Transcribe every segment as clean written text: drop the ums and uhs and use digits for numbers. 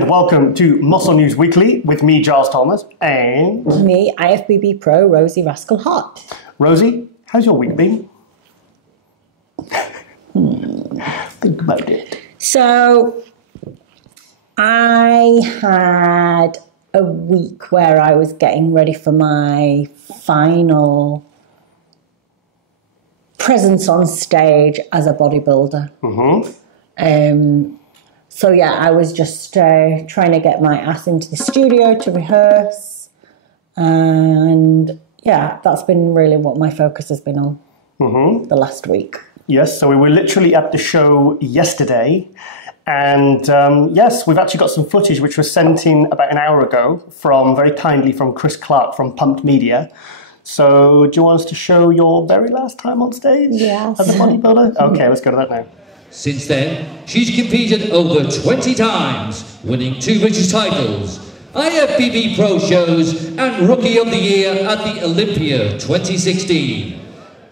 and welcome to Muscle News Weekly with me, Giles Thomas, and... me, IFBB Pro, Rosie Rascal Hot. Rosie, how's your week been? Think about it. So, I had a week where I was getting ready for my final presence on stage as a bodybuilder. So yeah, I was just trying to get my ass into the studio to rehearse, and yeah, that's been really what my focus has been on the last week. Yes, so we were literally at the show yesterday, and yes, we've actually got some footage which was sent in about an hour ago very kindly from Chris Clark from Pumped Media. So do you want us to show your very last time on stage Yes. as a bodybuilder? Okay, let's go to that now. Since then, she's competed over 20 times, winning 2 British titles, IFBB Pro shows, and Rookie of the Year at the Olympia 2016.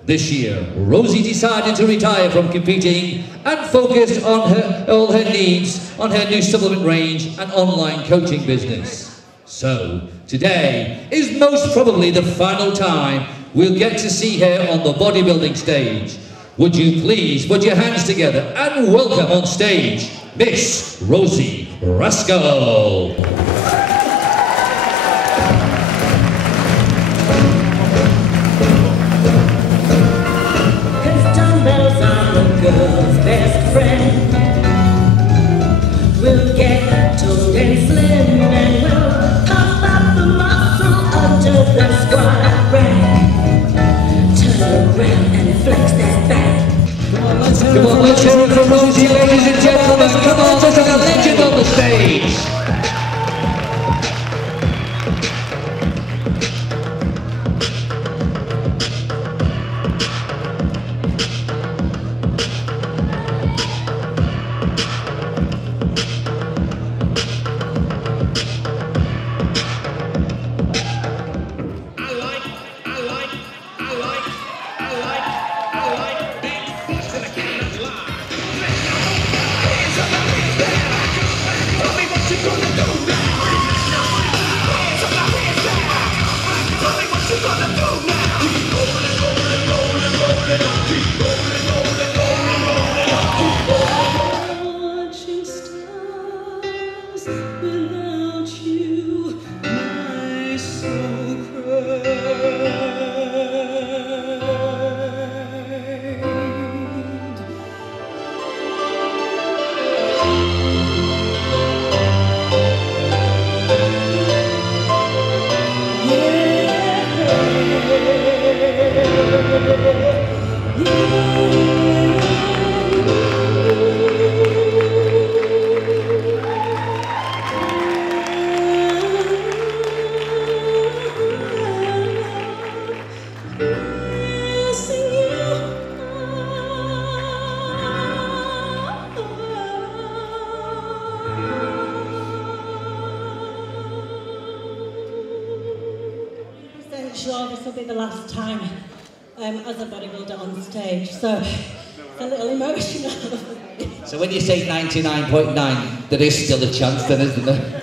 This year, Rosie decided to retire from competing and focus on all her needs on her new supplement range and online coaching business. So, today is most probably the final time we'll get to see her on the bodybuilding stage. Would you please put your hands together and welcome on stage, Miss Rosie Rascal. Cause dumbbells are the girl's best friend. We'll get toned and slim and we'll pump up the muscle under the squat rack. Turn around and flex that back. Come on, let's hear it for Rosie, ladies and gentlemen. Come on, there's a legend on the stage. Sure, this will be the last time as a bodybuilder on stage, so it's a little emotional. So when you say 99.9, there is still a chance then, isn't there?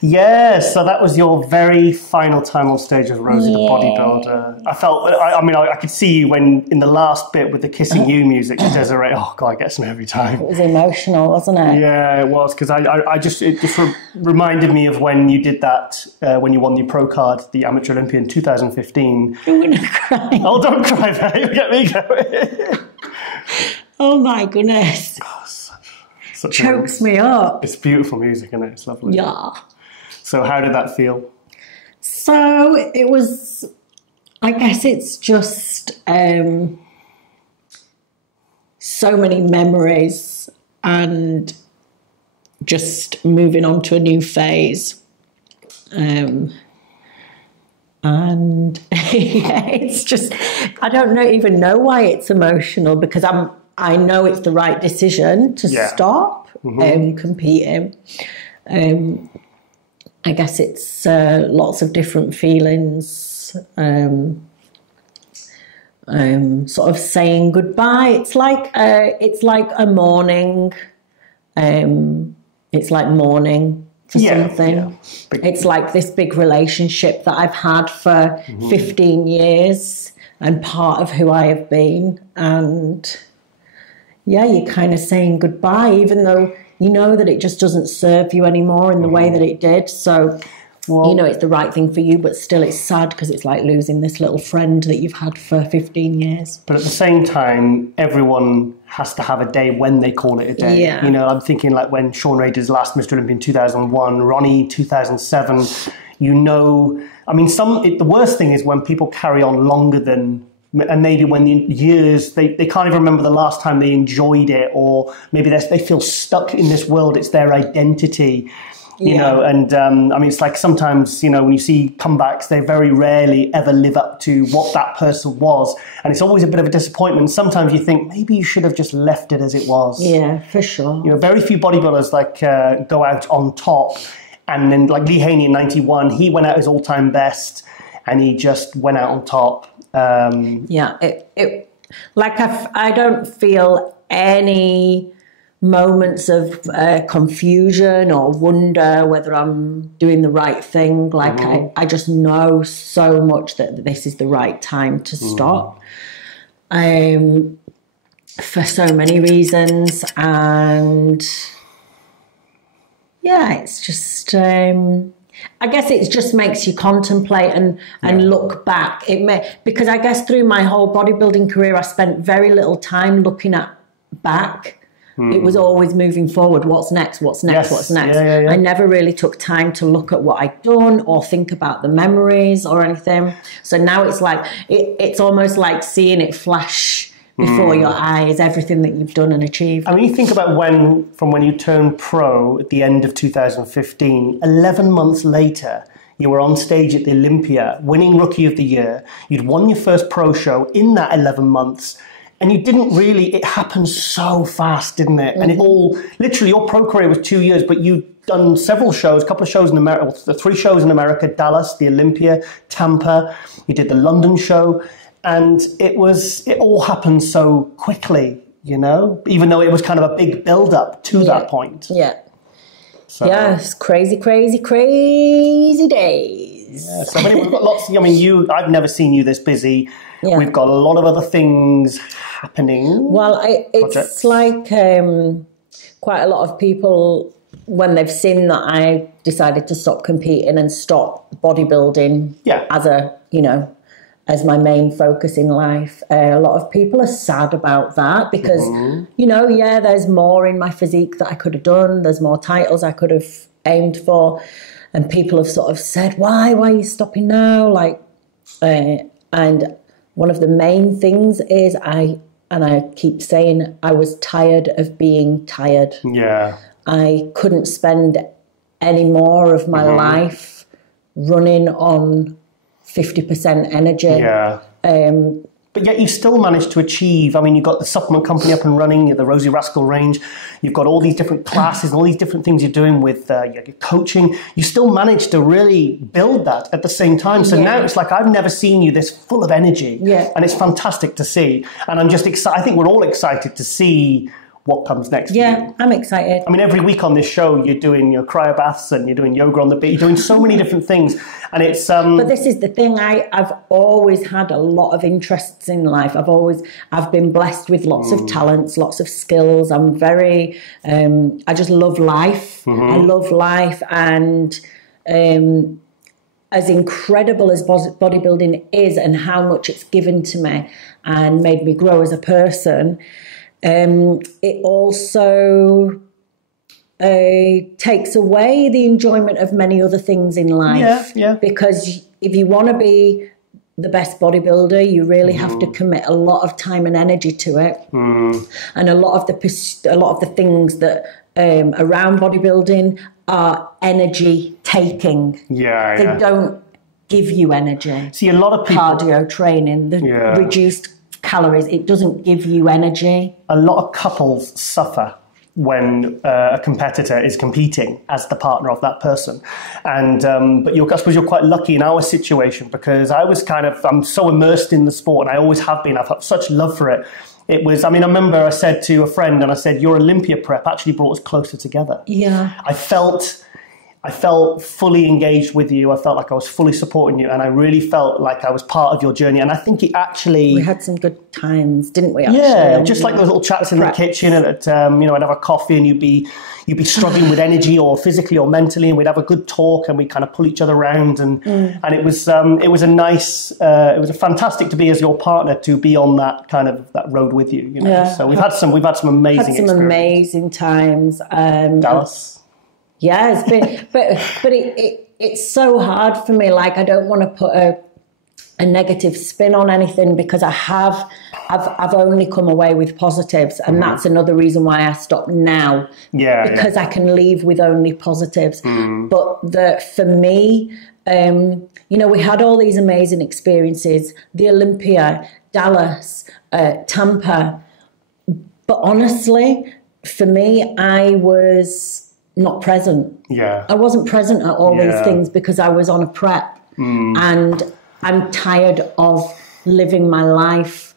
Yes, so that was your very final time on stage as Rosie the bodybuilder. I could see you when in the last bit with the Kissing You music, Desiree. Oh God, I get some every time. It was emotional, wasn't it? Yeah, it was, because it just reminded me of when you did that, when you won your pro card, the Amateur Olympia in 2015. I'm gonna cry. Oh, don't cry, mate. Get me going. Oh my goodness. Oh, such Chokes me up. It's beautiful music, isn't it? It's lovely. Yeah. So how did that feel? So it was, I guess it's just so many memories and just moving on to a new phase. And yeah, it's just, I don't even know why it's emotional, because I know it's the right decision to stop competing. I guess it's lots of different feelings, sort of saying goodbye. It's like a mourning. It's like mourning for something. Yeah. It's like this big relationship that I've had for 15 years and part of who I have been. And yeah, you're kind of saying goodbye, even though you know that it just doesn't serve you anymore in the way that it did. So, you know, it's the right thing for you, but still it's sad because it's like losing this little friend that you've had for 15 years. But at the same time, everyone has to have a day when they call it a day. Yeah. You know, I'm thinking like when Shawn Clarida last Mr. Olympia in 2001, Ronnie 2007, you know, I mean, the worst thing is when people carry on longer than, and maybe when the years, they can't even remember the last time they enjoyed it, or maybe they feel stuck in this world, it's their identity. You know, and I mean, it's like sometimes, you know, when you see comebacks, they very rarely ever live up to what that person was. And it's always a bit of a disappointment. Sometimes you think maybe you should have just left it as it was. Yeah, for sure. You know, very few bodybuilders like go out on top. And then like Lee Haney in 91, he went out his all-time best and he just went out on top. Yeah, I don't feel any moments of confusion or wonder whether I'm doing the right thing. Like I just know so much that this is the right time to stop, for so many reasons. And yeah, it's just I guess it just makes you contemplate and look back. Because I guess through my whole bodybuilding career I spent very little time looking back. It was always moving forward. What's next? What's next? Yes. What's next? Yeah. I never really took time to look at what I'd done or think about the memories or anything. So now it's like, it's almost like seeing it flash before your eyes, everything that you've done and achieved. I mean, you think about from when you turned pro at the end of 2015, 11 months later, you were on stage at the Olympia, winning Rookie of the Year. You'd won your first pro show in that 11 months. And you didn't really, it happened so fast, didn't it? And it all, literally your pro career was 2 years, but you'd done several shows, a couple of shows in America, the 3 shows in America, Dallas, the Olympia, Tampa, you did the London show. And it all happened so quickly, you know, even though it was kind of a big build up to that point. Yeah. So, yeah, it's crazy, crazy, crazy days. Yeah, so we've got lots, I mean, I've never seen you this busy. Yeah. We've got a lot of other things happening. Well, it's like quite a lot of people, when they've seen that I decided to stop competing and stop bodybuilding as my main focus in life, a lot of people are sad about that because, you know, there's more in my physique that I could have done. There's more titles I could have aimed for. And people have sort of said, why are you stopping now? Like, and one of the main things is I keep saying I was tired of being tired. Yeah. I couldn't spend any more of my life running on 50% energy. Yeah. But yet you still managed to achieve, I mean, you've got the supplement company up and running, the Rosie Rascal range, you've got all these different classes and all these different things you're doing with your coaching. You still managed to really build that at the same time. So now it's like, I've never seen you this full of energy. Yeah. And it's fantastic to see. And I'm just excited, I think we're all excited to see what comes next. Yeah, I'm excited. I mean, every week on this show, you're doing your cryobaths and you're doing yoga on the beach. You're doing so many different things. And it's... But this is the thing. I've always had a lot of interests in life. I've been blessed with lots of talents, lots of skills. I'm very... I just love life. I love life. And as incredible as bodybuilding is and how much it's given to me and made me grow as a person... it also takes away the enjoyment of many other things in life. Yeah. Because if you want to be the best bodybuilder, you really have to commit a lot of time and energy to it. And a lot of the things that around bodybuilding are energy taking. Yeah. They don't give you energy. See, a lot of people cardio training, reduced calories, it doesn't give you energy. A lot of couples suffer when a competitor is competing as the partner of that person. And but I suppose you're quite lucky in our situation because I'm so immersed in the sport and I always have been. I've had such love for it. I remember I said to a friend, and I said, your Olympia prep actually brought us closer together. Yeah. I felt I felt fully engaged with you. I felt like I was fully supporting you, and I really felt like I was part of your journey. And I think it actually... We had some good times, didn't we, actually? Yeah, just like those little chats in the kitchen, and you know, I'd have a coffee and you'd be struggling with energy or physically or mentally, and we'd have a good talk and we'd kind of pull each other around, and it was a nice, it was a fantastic to be as your partner, to be on that kind of that road with you. You know? Yeah. So we've had some amazing experiences. Amazing times. Dallas. Yeah, it's been, but it's so hard for me. Like, I don't want to put a negative spin on anything, because I've only come away with positives, and that's another reason why I stopped now. Yeah, because I can leave with only positives. But for me, you know, we had all these amazing experiences: the Olympia, Dallas, Tampa. But honestly, for me, I was not present. Yeah, I wasn't present at all these things because I was on a prep, and I'm tired of living my life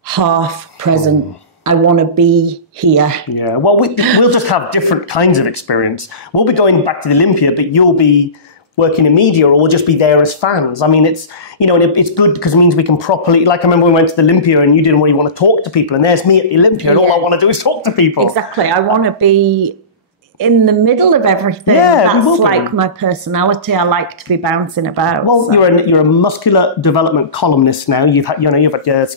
half present. I want to be here. Yeah, well, we'll just have different kinds of experience. We'll be going back to the Olympia, but you'll be working in media, or we'll just be there as fans. I mean, it's, you know, it's good because it means we can properly, like, I remember we went to the Olympia and you didn't really want to talk to people, and there's me at the Olympia, and all I want to do is talk to people. Exactly. I want to be in the middle of everything. Yeah, that's like my personality. I like to be bouncing about. Well, so. You're a muscular development columnist now. You've had your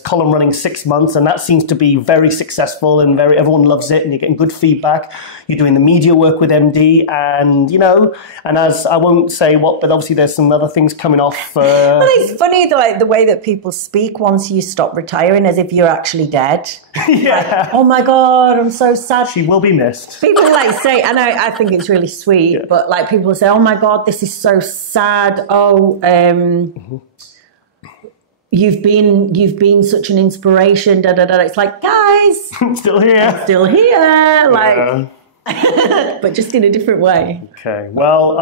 column running 6 months, and that seems to be very successful, and everyone loves it, and you're getting good feedback. You're doing the media work with MD, and you know, and as I won't say what, but obviously there's some other things coming off. But it's funny, like the way that people speak once you stop retiring, as if you're actually dead. Yeah. Like, oh my God, I'm so sad. She will be missed. People like say, and I think it's really sweet, but like people say, oh my God, this is so sad. Oh, you've been such an inspiration. Da da da. It's like, guys, I'm still here. I'm still here. Like. But just in a different way. Okay. Well,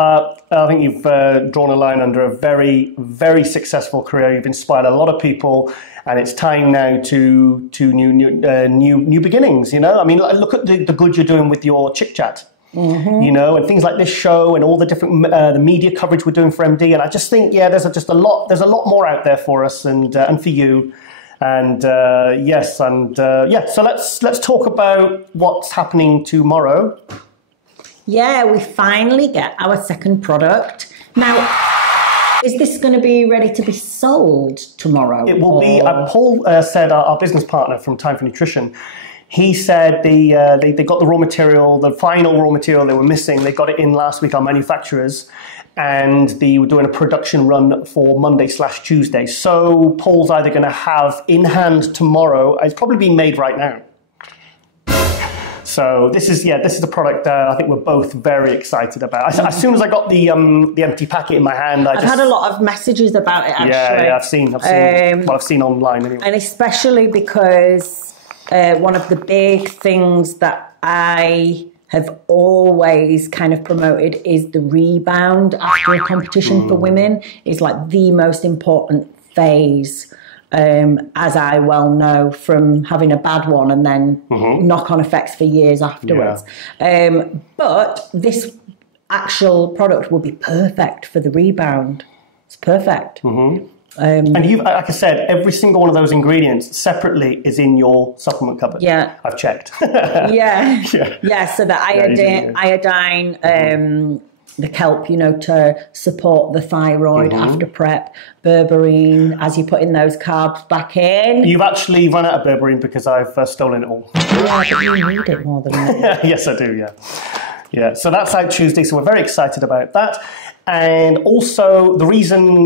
I think you've drawn a line under a very, very successful career. You've inspired a lot of people, and it's time now to new beginnings. You know, I mean, look at the good you're doing with your Chick Chat. You know, and things like this show and all the different the media coverage we're doing for MD. And I just think, there's a lot more out there for us and for you. And so let's talk about what's happening tomorrow. Yeah, we finally get our second product. Now, is this going to be ready to be sold tomorrow? It will be. Paul said, our business partner from Time for Nutrition, he said they got the raw material, the final raw material they were missing. They got it in last week, our manufacturers, and they were doing a production run for Monday/Tuesday. So Paul's either going to have in hand tomorrow. It's probably being made right now. So this is the product I think we're both very excited about. As soon as I got the empty packet in my hand, I've had a lot of messages about it. Actually, yeah, I've seen what I've seen online anyway, and especially because one of the big things that I have always kind of promoted is the rebound after a competition for women is like the most important phase, as I well know from having a bad one and then knock-on effects for years afterwards. Yeah. But this actual product will be perfect for the rebound. It's perfect. And you've, like I said, every single one of those ingredients separately is in your supplement cupboard. Yeah, I've checked. So the iodine, the kelp, you know, to support the thyroid after prep, berberine, as you put in those carbs back in. You've actually run out of berberine because I've stolen it all. Yeah, but you need it more than that. Yes, I do. Yeah. So that's out Tuesday. So we're very excited about that. And also the reason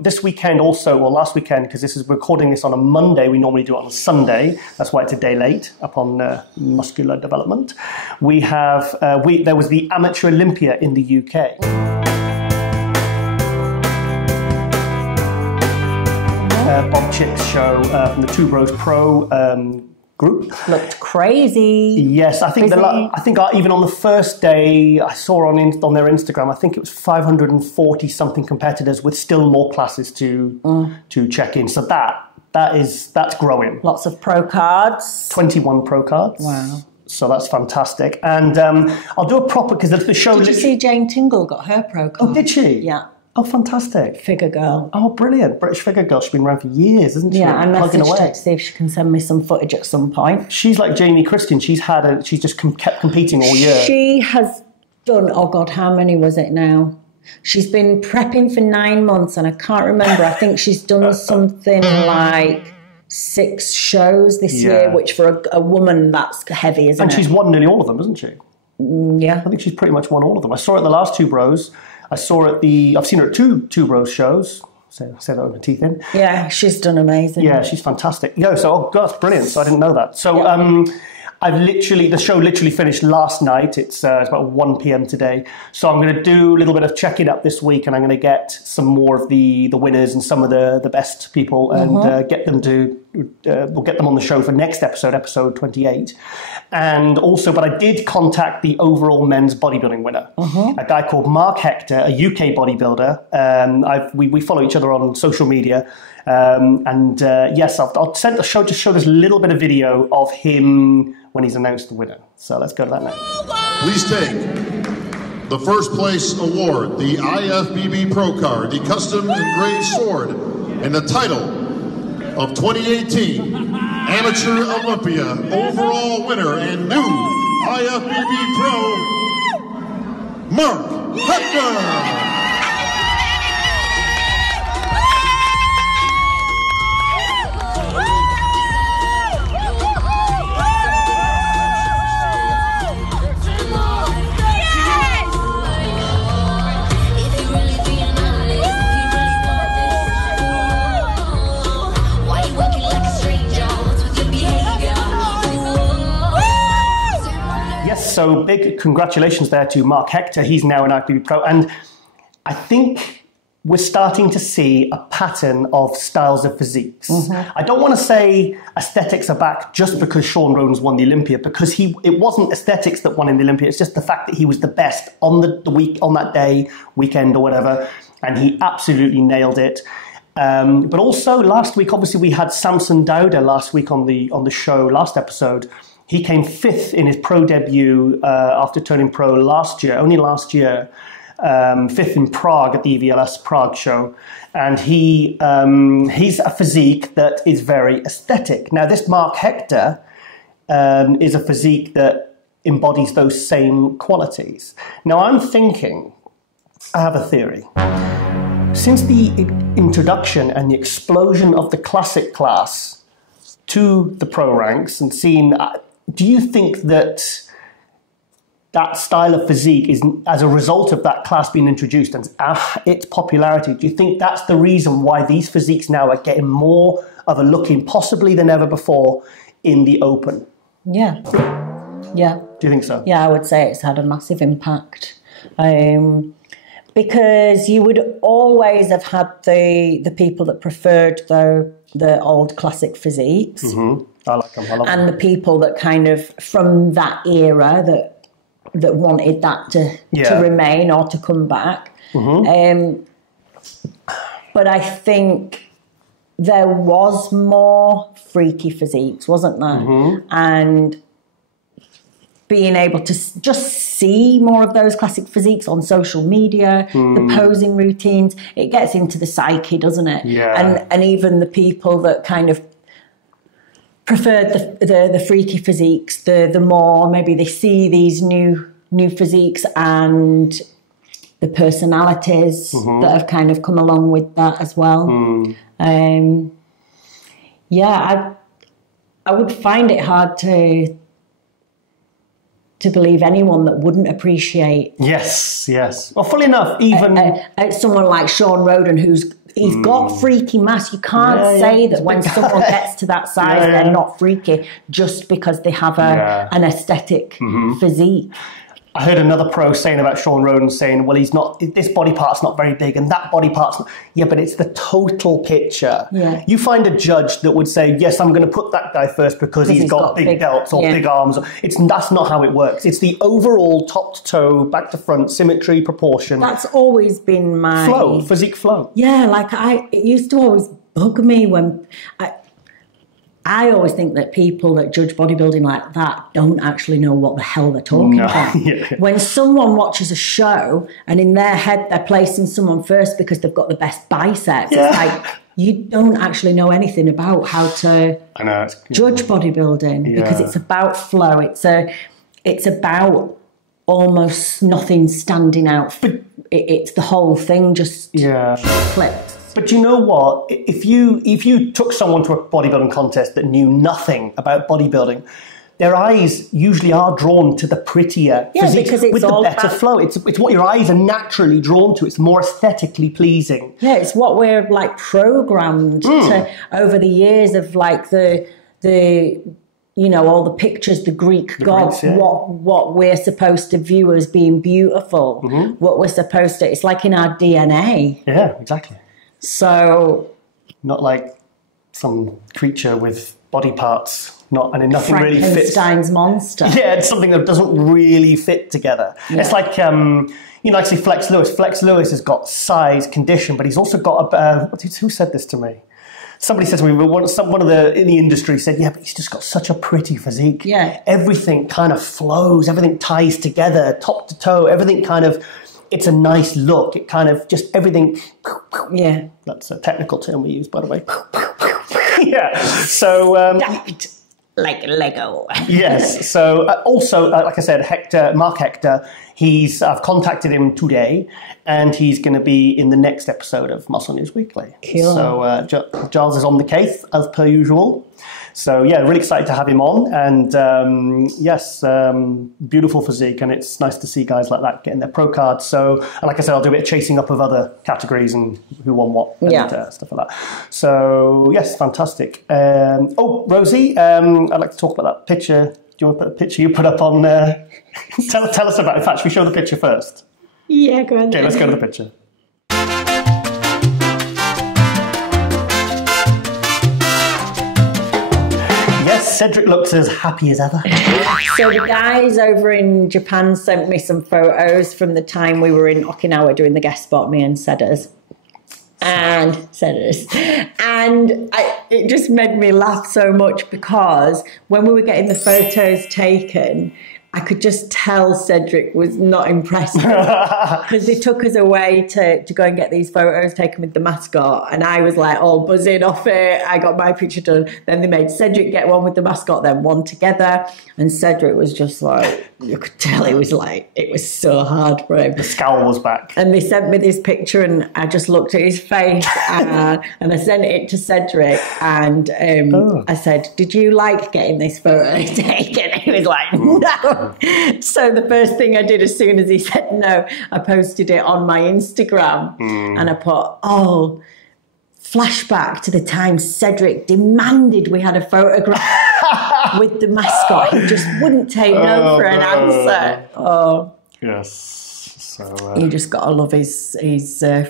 this weekend last weekend, because we're recording this on a Monday, we normally do it on a Sunday. That's why it's a day late upon muscular development. We have, there was the Amateur Olympia in the UK. Bob Chick's show from the Two Bros Pro group. Looked crazy. Yes, I think even on the first day I saw on their Instagram, I think it was 540 something competitors with still more classes to check in. So that's growing. Lots of pro cards. 21 pro cards. Wow. So that's fantastic. And I'll do a proper, because the show... Did you see Jane Tingle got her pro card? Oh, did she? Yeah. Oh, fantastic. Figure girl. Oh, brilliant. British figure girl. She's been around for years, hasn't she? Yeah, I Plugging messaged away. her to see if she can send me some footage at some point. She's like Jamie Christian. She's just kept competing all year. She has done, oh God, how many was it now? She's been prepping for 9 months, and I can't remember. I think she's done something like 6 shows this year, which for a woman, that's heavy, isn't it? And she's won nearly all of them, hasn't she? Yeah. I think she's pretty much won all of them. I saw her at the last 2 Bros. I've seen her at two Bros shows. Say that with my teeth in. Yeah, she's done amazing. Yeah, she's fantastic. Yeah, so, oh God, that's brilliant. So I didn't know that. So, the show literally finished last night. It's about 1 p.m. today. So I'm going to do a little bit of checking up this week, and I'm going to get some more of the winners and some of the best people, and get them we'll get them on the show for next episode 28. And also, but I did contact the overall men's bodybuilding winner, a guy called Mark Hector, a UK bodybuilder. We follow each other on social media. Yes, I'll send the show, just showed us a little bit of video of him when he's announced the winner. So let's go to that now. Please take the first place award, the IFBB Pro Card, the custom engraved sword, and the title of 2018 Amateur Olympia overall winner and new IFBB Pro, Mark Hector. So big congratulations there to Mark Hector. He's now an IFBB Pro. And I think we're starting to see a pattern of styles of physiques. I don't want to say aesthetics are back just because Shawn Rhoden's won the Olympia, because it wasn't aesthetics that won in the Olympia. It's just the fact that he was the best on the week, on that day, weekend or whatever. And he absolutely nailed it. But also last week, obviously we had Samson Dauda last week on the show, last episode. He came 5th in his pro debut after turning pro only last year, 5th in Prague at the EVLS Prague show. And he's a physique that is very aesthetic. Now, this Mark Hector is a physique that embodies those same qualities. Now, I have a theory. Since the introduction and the explosion of the classic class to the pro ranks and seeing... do you think that style of physique is, as a result of that class being introduced and its popularity, do you think that's the reason why these physiques now are getting more of a look in, possibly than ever before, in the open? Yeah. Yeah. Do you think so? Yeah, I would say it's had a massive impact. Because you would always have had the people that preferred the old classic physiques. I like them. I love and them. the people that kind of from that era that wanted that to remain or to come back. But I think there was more freaky physiques, wasn't there? And being able to just see more of those classic physiques on social media, the posing routines, it gets into the psyche, doesn't it? Yeah. And even the people that kind of preferred the freaky physiques, the more maybe they see these new physiques and the personalities that have kind of come along with that as well. I would find it hard to believe anyone that wouldn't appreciate. Yes. Well, fully enough, even someone like Shawn Rhoden, he's got freaky mass. You can't say that when someone gets to that size, they're not freaky just because they have an aesthetic physique. I heard another pro saying about Shawn Rhoden saying, well, this body part's not very big and that body part's not. Yeah, but it's the total picture. Yeah. You find a judge that would say, yes, I'm going to put that guy first because he's got big delts or big arms. That's not how it works. It's the overall top to toe, back to front, symmetry, proportion. That's always been my... physique flow. Yeah, like it used to always bug me when... I I always think that people that judge bodybuilding like that don't actually know what the hell they're talking about. Yeah. When someone watches a show and in their head they're placing someone first because they've got the best biceps, it's like, you don't actually know anything about how to judge bodybuilding because it's about flow. It's about almost nothing standing out. It's the whole thing just flipped. But you know what? If you took someone to a bodybuilding contest that knew nothing about bodybuilding, their eyes usually are drawn to the prettier physique because it's with all the better about flow. It's what your eyes are naturally drawn to. It's more aesthetically pleasing. Yeah, it's what we're like programmed to over the years of like the you know, all the pictures, the Greek gods, what we're supposed to view as being beautiful, what we're supposed to. It's like in our DNA. Yeah, exactly. So, not like some creature with body parts, nothing really fits. Frankenstein's monster. Yeah, it's something that doesn't really fit together. Yeah. It's like, you know, like say Flex Lewis. Flex Lewis has got size, condition, but he's also got who said this to me? Somebody said to me, one of the in the industry said, yeah, but he's just got such a pretty physique. Yeah. Everything kind of flows, everything ties together, top to toe, everything kind of, it's a nice look. It kind of just everything. Yeah. That's a technical term we use, by the way. Yeah. So. Like Lego. Yes. So also, like I said, Mark Hector, I've contacted him today, and he's going to be in the next episode of Muscle News Weekly. Cool. So Giles is on the case as per usual. So yeah, really excited to have him on, and yes, beautiful physique, and it's nice to see guys like that getting their pro cards. So, and like I said, I'll do a bit of chasing up of other categories and who won what and stuff like that. So yes, fantastic. Rosie, I'd like to talk about that picture. Do you want to put a picture you put up on? Tell us about it. In fact, should we show the picture first? Yeah, go on. Okay, let's go to the picture. Cedric looks as happy as ever. So the guys over in Japan sent me some photos from the time we were in Okinawa doing the guest spot, me and Sedders. And it just made me laugh so much because when we were getting the photos taken, I could just tell Cedric was not impressed because they took us away to go and get these photos taken with the mascot, and I was like all buzzing off it. I got my picture done. Then they made Cedric get one with the mascot, then one together, and Cedric was just like, you could tell it was so hard for him. The scowl was back. And they sent me this picture, and I just looked at his face, and I sent it to Cedric, and I said, "Did you like getting this photo taken?" He was like, "No." So the first thing I did as soon as he said no, I posted it on my Instagram and I put, flashback to the time Cedric demanded we had a photograph with the mascot. He just wouldn't take no for an answer. Oh. Yes. So, you just got to love his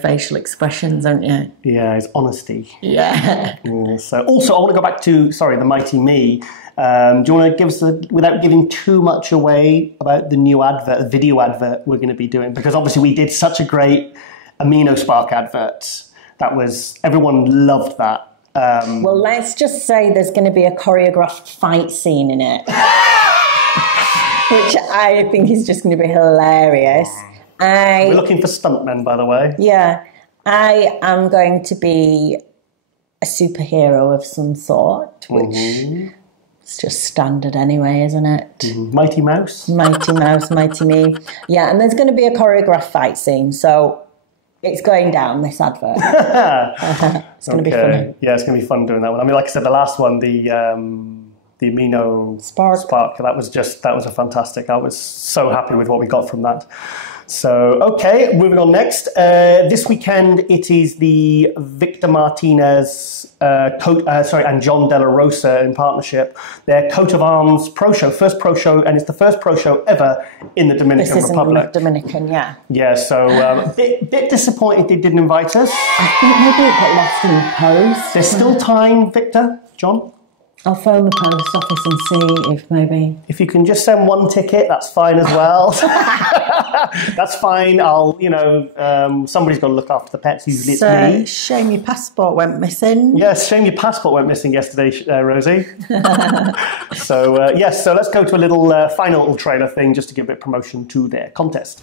facial expressions, don't you? Yeah, his honesty. Yeah. So also, I want to go back to, the Mighty Me. Do you want to give us, without giving too much away, about the new advert, the video advert we're going to be doing? Because obviously we did such a great Amino Spark advert. Everyone loved that. Well, let's just say there's going to be a choreographed fight scene in it, which I think is just going to be hilarious. We're looking for stuntmen, by the way. Yeah. I am going to be a superhero of some sort, which... It's just standard anyway, isn't it? Mighty Mouse. Mighty Mouse, Mighty Me. Yeah, and there's going to be a choreographed fight scene, so it's going down, this advert. It's going to be funny. Yeah, it's going to be fun doing that one. I mean, like I said, the last one, the Amino Spark, that was a fantastic. I was so happy with what we got from that. So, okay, moving on next. This weekend, it is the Victor Martinez and John De La Rosa in partnership. Their Coat of Arms Pro Show, first Pro Show, and it's the first Pro Show ever in the Dominican Republic. In Dominican, yeah. Yeah, so bit disappointed they didn't invite us. I think maybe it got lost in the post. There's still time, Victor, John? I'll phone the post office and see if maybe... If you can just send one ticket, that's fine as well. That's fine. I'll, somebody's got to look after the pets. Usually it's me. Shame your passport went missing. Yes, shame your passport went missing yesterday, Rosie. So, yes, so let's go to a little final little trailer thing just to give a bit of promotion to their contest.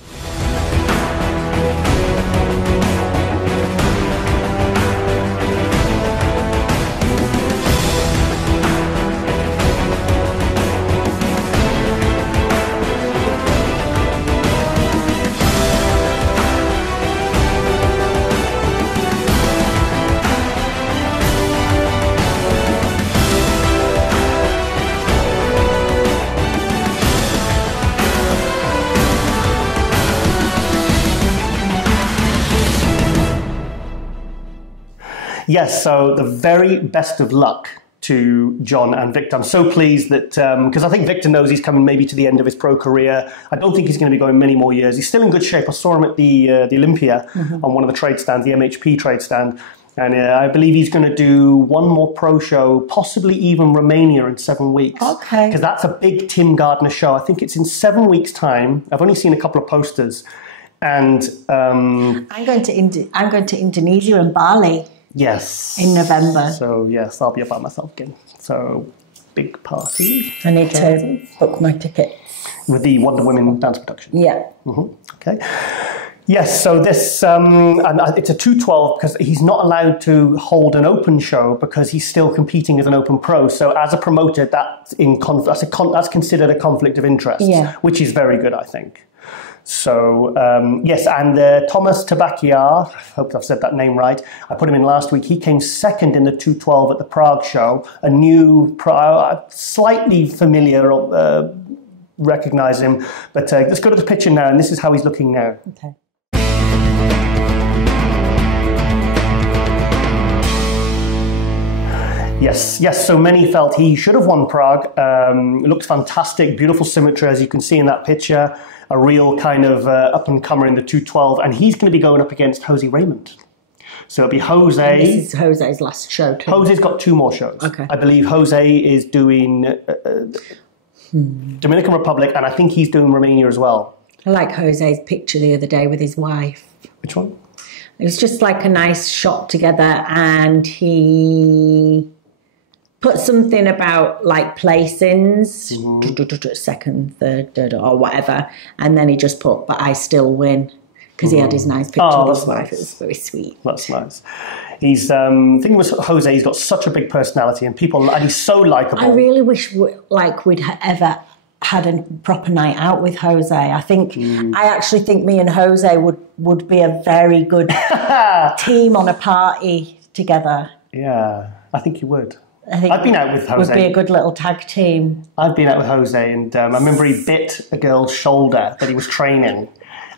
Yes, so the very best of luck to John and Victor. I'm so pleased that, because I think Victor knows he's coming maybe to the end of his pro career. I don't think he's going to be going many more years. He's still in good shape. I saw him at the Olympia on one of the trade stands, the MHP trade stand. And I believe he's going to do one more pro show, possibly even Romania in 7 weeks. Okay. Because that's a big Tim Gardner show. I think it's in 7 weeks' time. I've only seen a couple of posters. And I'm going to Indonesia and Bali. Yes. In November. So, yes, I'll be by myself again. So, big party. I need to book my ticket. With the Wonder Women dance production? Yeah. Okay. Yes, so this, and it's a 212 because he's not allowed to hold an open show because he's still competing as an open pro. So, as a promoter, that's considered a conflict of interest, which is very good, I think. So, yes, and Thomas Tabakiar, I hope I've said that name right, I put him in last week. He came second in the 212 at the Prague show. A new, slightly familiar, recognise him. But let's go to the picture now, and this is how he's looking now. Okay. Yes, so many felt he should have won Prague. Looks fantastic, beautiful symmetry, as you can see in that picture. A real kind of up-and-comer in the 212, and he's going to be going up against Jose Raymond. So it'll be Jose. And this is Jose's last show too. Jose's got 2 more shows. Okay. I believe Jose is doing Dominican Republic, and I think he's doing Romania as well. I like Jose's picture the other day with his wife. Which one? It was just like a nice shot together, and he put something about like placings, second, third, or whatever, and then he just put, but I still win, because he had his nice picture with his wife. It was very sweet. That's nice. He's, the thing with Jose, he's got such a big personality, and he's so likeable. I really wish we'd ever had a proper night out with Jose. I actually think me and Jose would be a very good team on a party together. Yeah, I think you would. I've been out with Jose. Would be a good little tag team. I've been out with Jose, and I remember he bit a girl's shoulder that he was training,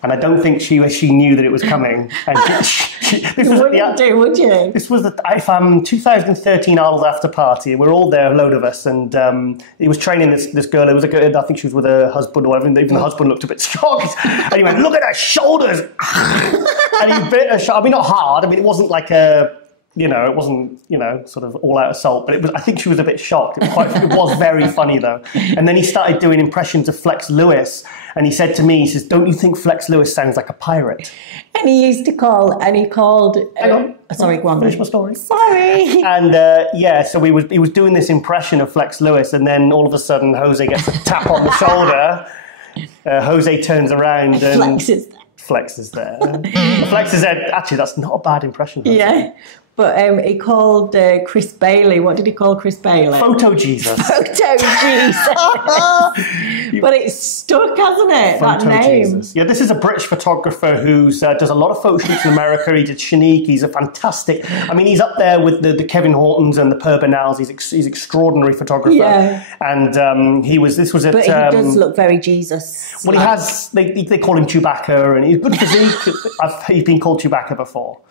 and I don't think she knew that it was coming. And this was would you? This was the 2013 Arnold after party. We're all there, a load of us, and he was training this girl. It was a girl, I think she was with her husband or whatever. Even the husband looked a bit shocked, and he went, "Look at her shoulders!" And he bit her shoulder. I mean, not hard. I mean, it wasn't like a. It wasn't, sort of all-out assault, but it was. I think she was a bit shocked. It was very funny, though. And then he started doing impressions of Flex Lewis, and he said to me, he says, "Don't you think Flex Lewis sounds like a pirate?" And he called... Hang on. Sorry, go on. Finish my story. Sorry. And, so he was doing this impression of Flex Lewis, and then all of a sudden, Jose gets a tap on the shoulder. Jose turns around and... Flex is there. Flex is there. Actually, that's not a bad impression. Yeah. But he called Chris Bailey. What did he call Chris Bailey? Photo Jesus. Photo Jesus. But it's stuck, hasn't it? Photo that name. Jesus. Yeah, this is a British photographer who does a lot of photo shoots in America. He did Shanique. He's a fantastic. I mean, he's up there with the Kevin Hortons and the Per Bernals. He's extraordinary photographer. Yeah. And this was at. But he does look very Jesus. Well, he has. They call him Chewbacca, and he's good physique. He's been called Chewbacca before.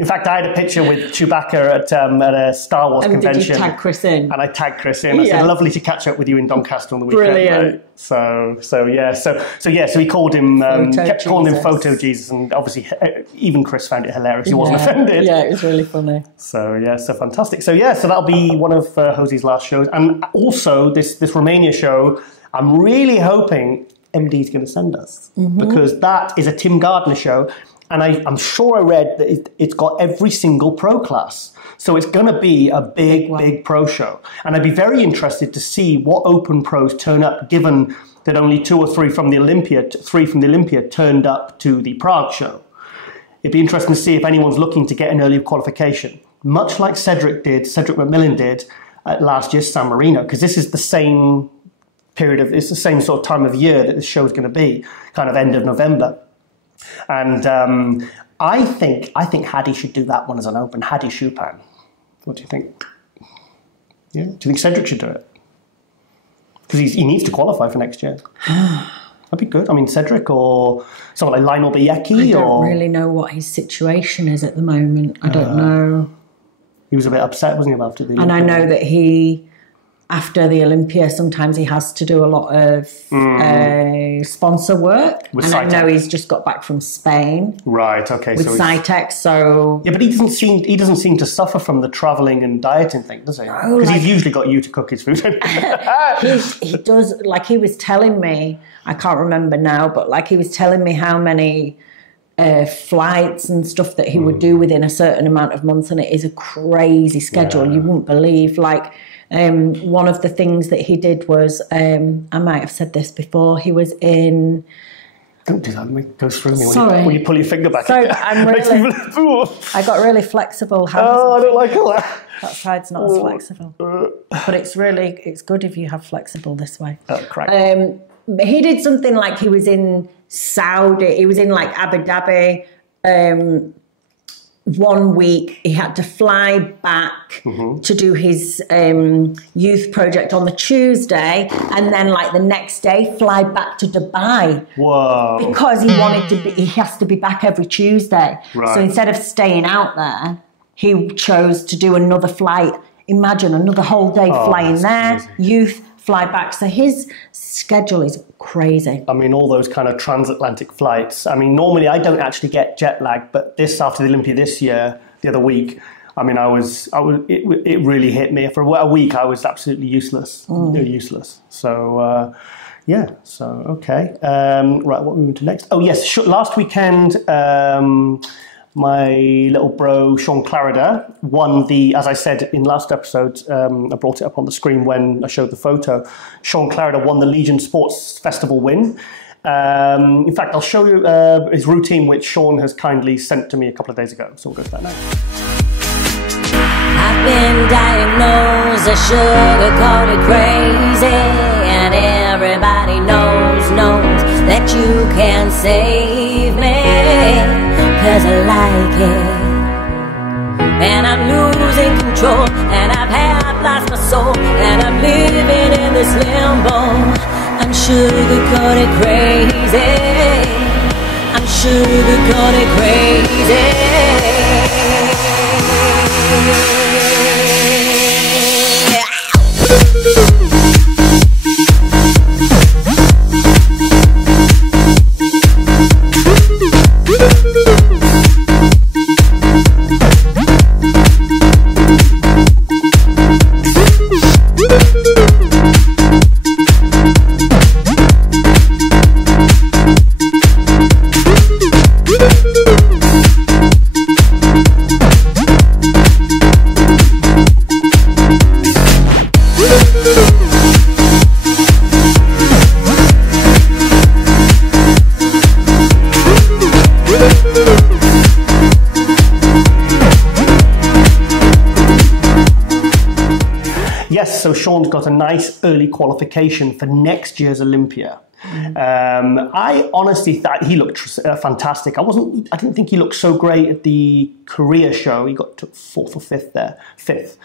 In fact, I had a picture with Chewbacca at a Star Wars convention. Did you tag Chris in? And I tagged Chris in. I said, lovely to catch up with you in Doncaster on the weekend. Brilliant. Right? So he called him, kept calling him Photo Jesus, and obviously even Chris found it hilarious. He wasn't offended. Yeah, it was really funny. So fantastic. So that'll be one of Josie's last shows. And also this Romania show, I'm really hoping MD's going to send us, because that is a Tim Gardner show. And I'm sure I read that it's got every single pro class. So it's going to be a big pro show. And I'd be very interested to see what open pros turn up, given that only 2 or 3 from the Olympia turned up to the Prague show. It'd be interesting to see if anyone's looking to get an early qualification, much like Cedric McMillan did at last year's San Marino, because this is the same it's the same sort of time of year that this show is going to be, kind of end of November. And I think Hadi should do that one as an open. Hadi Shupan. What do you think? Yeah. Do you think Cedric should do it? Because he needs to qualify for next year. That'd be good. I mean, Cedric or someone like Lionel Biecki. I don't really know what his situation is at the moment. I don't know. He was a bit upset, wasn't he, after the Olympia? And I know that after the Olympia, sometimes he has to do a lot of sponsor work. With and Cytex. I know he's just got back from Spain. Right, okay. With Cytex, so... Yeah, but he doesn't seem to suffer from the travelling and dieting thing, does he? Because he's usually got you to cook his food. he does, like he was telling me, I can't remember now, but like he was telling me how many flights and stuff that he would do within a certain amount of months, and it is a crazy schedule. Yeah. You wouldn't believe, like... one of the things that he did was, I might have said this before, he was in... Don't do that, it goes through me when you pull your finger back. So I got really flexible. I don't like all that. That side's not as flexible. But it's good if you have flexible this way. Oh, correct. He did something like he was in Saudi, he was in like Abu Dhabi, 1 week. He had to fly back to do his youth project on the Tuesday, and then like the next day fly back to Dubai. Whoa. Because he has to be back every Tuesday. Right. So instead of staying out there, he chose to do another flight. Imagine another whole day flying there, crazy. Youth, fly back. So his schedule is crazy. I mean, all those kind of transatlantic flights. I mean, normally I don't actually get jet lag, but after the Olympia this year, the other week, I mean, it really hit me. For a week, I was absolutely useless. Useless. So, okay. Right, what we move to next? Oh, yes, last weekend, my little bro, Shawn Clarida, won as I said in last episode, I brought it up on the screen when I showed the photo. Shawn Clarida won the Legion Sports Festival win. In fact, I'll show you his routine, which Shawn has kindly sent to me a couple of days ago. So we'll go to that now. I've been diagnosed as sugar-coated crazy, and everybody knows that you can save me. 'Cause I like it, and I'm losing control, and I've half lost my soul, and I'm living in this limbo. I'm sugar-coated crazy, I'm sugar-coated crazy. So Shawn's got a nice early qualification for next year's Olympia. I honestly thought he looked fantastic. I didn't think he looked so great at the Korea show. He took 4th or 5th there, 5th.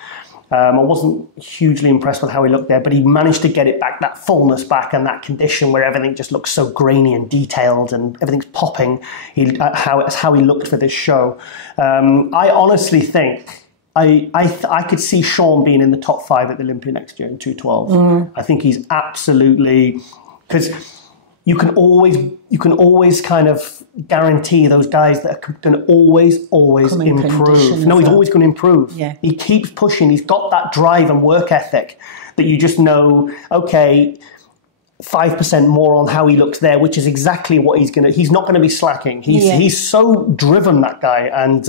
I wasn't hugely impressed with how he looked there, but he managed to get it back, that fullness back and that condition where everything just looks so grainy and detailed and everything's popping. That's how he looked for this show. I honestly think I could see Shawn being in the top 5 at the Olympia next year in 212. I think he's absolutely, because you can always kind of guarantee those guys that are going to always improve. No, he's always going to improve. Yeah. He keeps pushing. He's got that drive and work ethic that you just know, okay, 5% more on how he looks there, which is exactly what he's not going to be slacking. He's so driven, that guy. And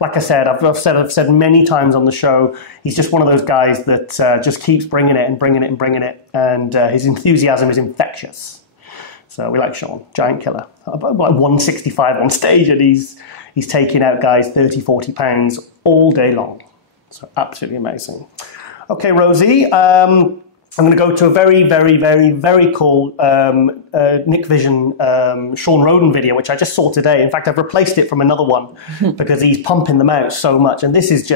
like I said, I've said many times on the show, he's just one of those guys that just keeps bringing it and bringing it and bringing it. And his enthusiasm is infectious. So we like Shawn, giant killer. Like 165 on stage, and he's taking out guys 30, 40 pounds all day long. So absolutely amazing. Okay, Rosie, I'm going to go to a very, very, very, very cool Nick Vision Shawn Roden video, which I just saw today. In fact, I've replaced it from another one because he's pumping them out so much. And this is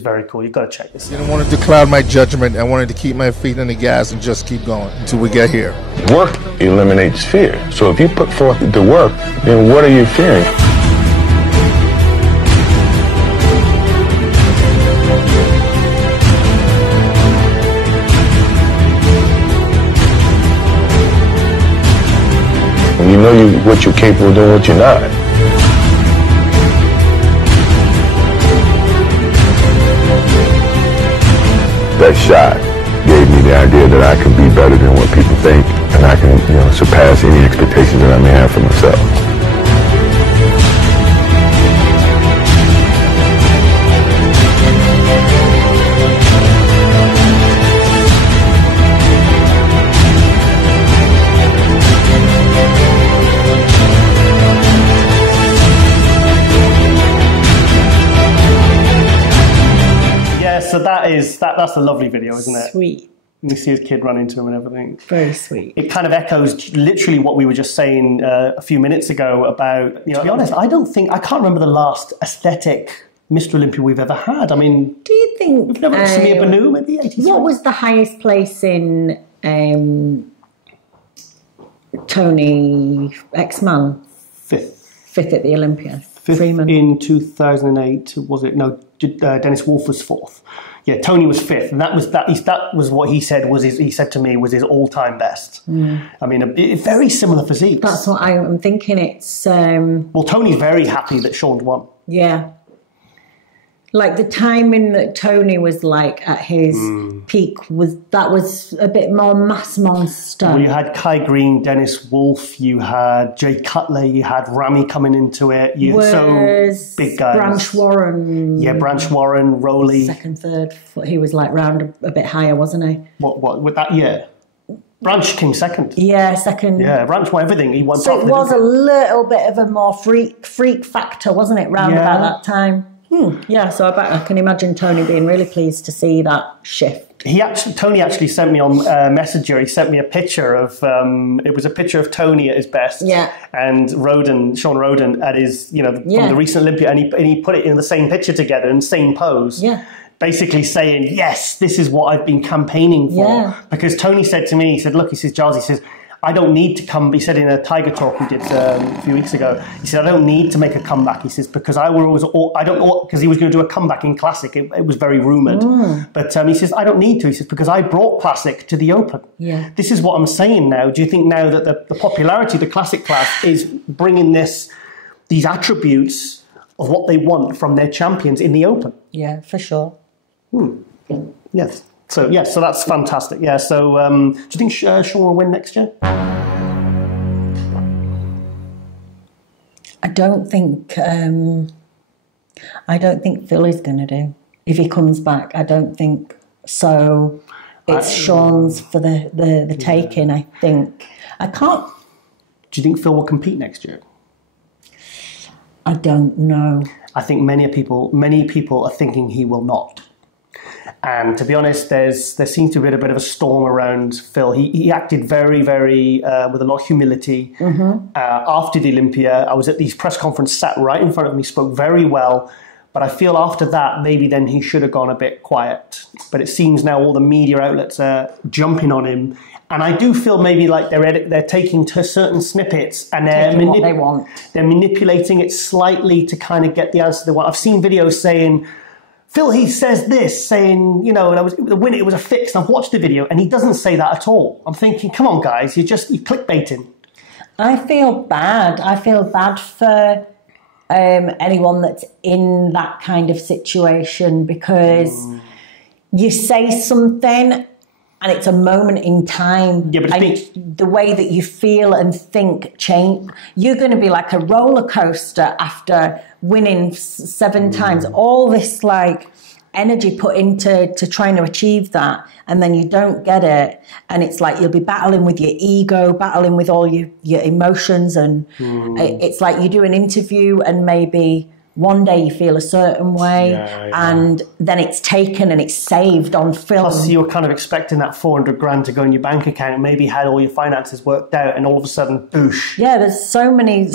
very cool. You've got to check this out. I didn't want to cloud my judgment. I wanted to keep my feet on the gas and just keep going until we get here. Work eliminates fear. So if you put forth the work, then what are you fearing? You know what you're capable of doing, what you're not. That shot gave me the idea that I can be better than what people think, and I can, surpass any expectations that I may have for myself. So that's a lovely video, isn't it? Sweet. And you see his kid run into him and everything. Very sweet. It kind of echoes literally what we were just saying a few minutes ago about, to be honest, I can't remember the last aesthetic Mr. Olympia we've ever had. I mean, do you think we've never had Samir Banu in the 80s? What was the highest place in Tony X-Man? Fifth at the Olympia. Fifth in 2008, was it? No, Dennis Wolf was 4th. Yeah, Tony was 5th, and that was what he said he said to me was his all-time best. I mean, a very similar physique. That's what I'm thinking. It's well, Tony's very happy that Shawn won. Yeah. Like the timing that Tony was like at his peak was a bit more mass monster. Well, you had Kai Green, Dennis Wolf, you had Jay Cutler, you had Ramy coming into it. You had so big guys. Branch Warren. Yeah, Branch Warren, Rowley. 2nd, 3rd. He was like round a bit higher, wasn't he? What with that year? Branch came 2nd. Yeah, 2nd. Yeah, Branch won everything. He won. So it was a little bit of a more freak factor, wasn't it, round about that time? Yeah, so I can imagine Tony being really pleased to see that shift. Tony actually sent me on Messenger. He sent me a picture of it was a picture of Tony at his best, and Shawn Roden at his from the recent Olympia, and he put it in the same picture together in the same pose. Yeah. Basically saying, yes, this is what I've been campaigning for. Yeah. Because Tony said to me, he said, look, he says, Giles, he says, I don't need to come. He said in a Tiger Talk we did a few weeks ago, he said, I don't need to make a comeback. He says, because because he was going to do a comeback in Classic. It was very rumoured. But he says, I don't need to. He says, because I brought Classic to the Open. Yeah. This is what I'm saying now. Do you think now that the popularity of the Classic class is bringing these attributes of what they want from their champions in the Open? Yeah, for sure. Yes. So that's fantastic. Yeah. So do you think Shawn will win next year? I don't think Phil is going to do. If he comes back, I don't think so. It's Shawn's for the taking. I think I can't. Do you think Phil will compete next year? I don't know. I think many people are thinking he will not. And to be honest, there seems to be a bit of a storm around Phil. He acted very, very with a lot of humility after the Olympia. I was at these press conference, sat right in front of him. He spoke very well, But I feel after that, maybe then he should have gone a bit quiet. But it seems now all the media outlets are jumping on him. And I do feel maybe like they're taking certain snippets and what they want. They're manipulating it slightly to kind of get the answer they want. I've seen videos saying, Phil Heath says this, saying, you know, and it was a fix. And I've watched the video and he doesn't say that at all. I'm thinking, come on, guys, you're clickbaiting. I feel bad. I feel bad for anyone that's in that kind of situation, because you say something and it's a moment in time. Yeah, but the way that you feel and think change. You're going to be like a roller coaster after winning 7 times. All this like energy put into trying to achieve that, and then you don't get it, and it's like you'll be battling with your ego, battling with all your emotions, and it's like you do an interview and maybe one day you feel a certain way, and then it's taken and it's saved on film. Plus you're kind of expecting that 400 grand to go in your bank account and maybe had all your finances worked out, and all of a sudden, boosh. Yeah, there's so many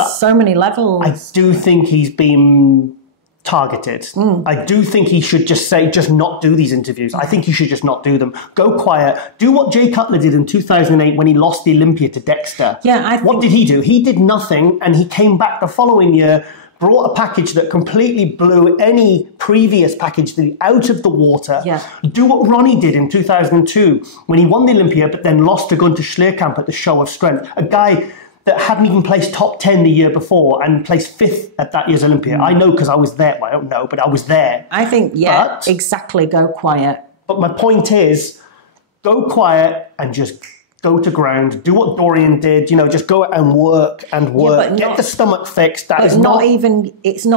levels. I do think he's been targeted. I do think he should just not do these interviews. I think he should just not do them. Go quiet. Do what Jay Cutler did in 2008 when he lost the Olympia to Dexter. Yeah, what did he do? He did nothing, and he came back the following year, brought a package that completely blew any previous package out of the water. Yeah. Do what Ronnie did in 2002 when he won the Olympia but then lost to Gunter Schlierkamp at the Show of Strength. A guy that hadn't even placed top 10 the year before and placed 5th at that year's Olympia. I know because I was there. Well, I don't know, but I was there. I think, exactly, go quiet. But my point is, go quiet and just go to ground. Do what Dorian did, you know, just go and work and work. Yeah, get the stomach fixed. It's not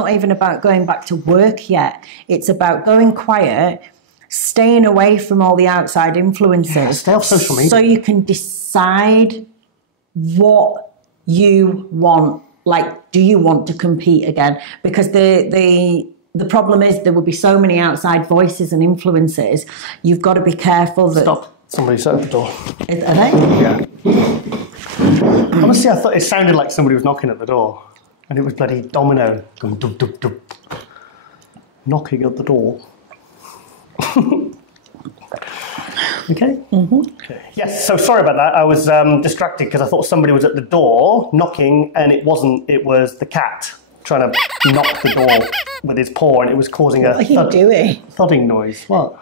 even about going back to work yet. It's about going quiet, staying away from all the outside influences. Yeah, stay off social media. So you can decide what you want. Like, do you want to compete again? Because the problem is there will be so many outside voices and influences. You've got to be careful that... Stop. Somebody's at the door. Are they? Yeah. Honestly, I thought it sounded like somebody was knocking at the door. And it was bloody Domino going dub, dub, dub, knocking at the door. Okay? Okay. Yes, so sorry about that. I was distracted because I thought somebody was at the door knocking, and it wasn't. It was the cat trying to knock the door with his paw, and it was causing a thudding noise. What?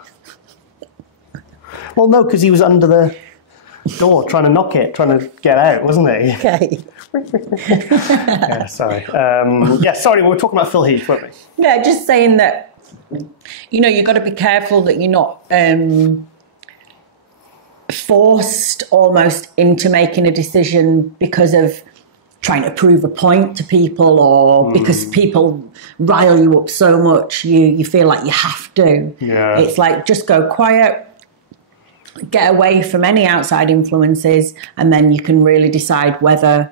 Well, no, because he was under the door trying to knock it, trying to get out, wasn't he? Okay. Yeah, sorry. Sorry, we were talking about Phil Heath, weren't we? Yeah, just saying that, you know, you've got to be careful that you're not forced almost into making a decision because of trying to prove a point to people, or because people rile you up so much, you feel like you have to. Yeah. It's like, just go quiet, get away from any outside influences, and then you can really decide whether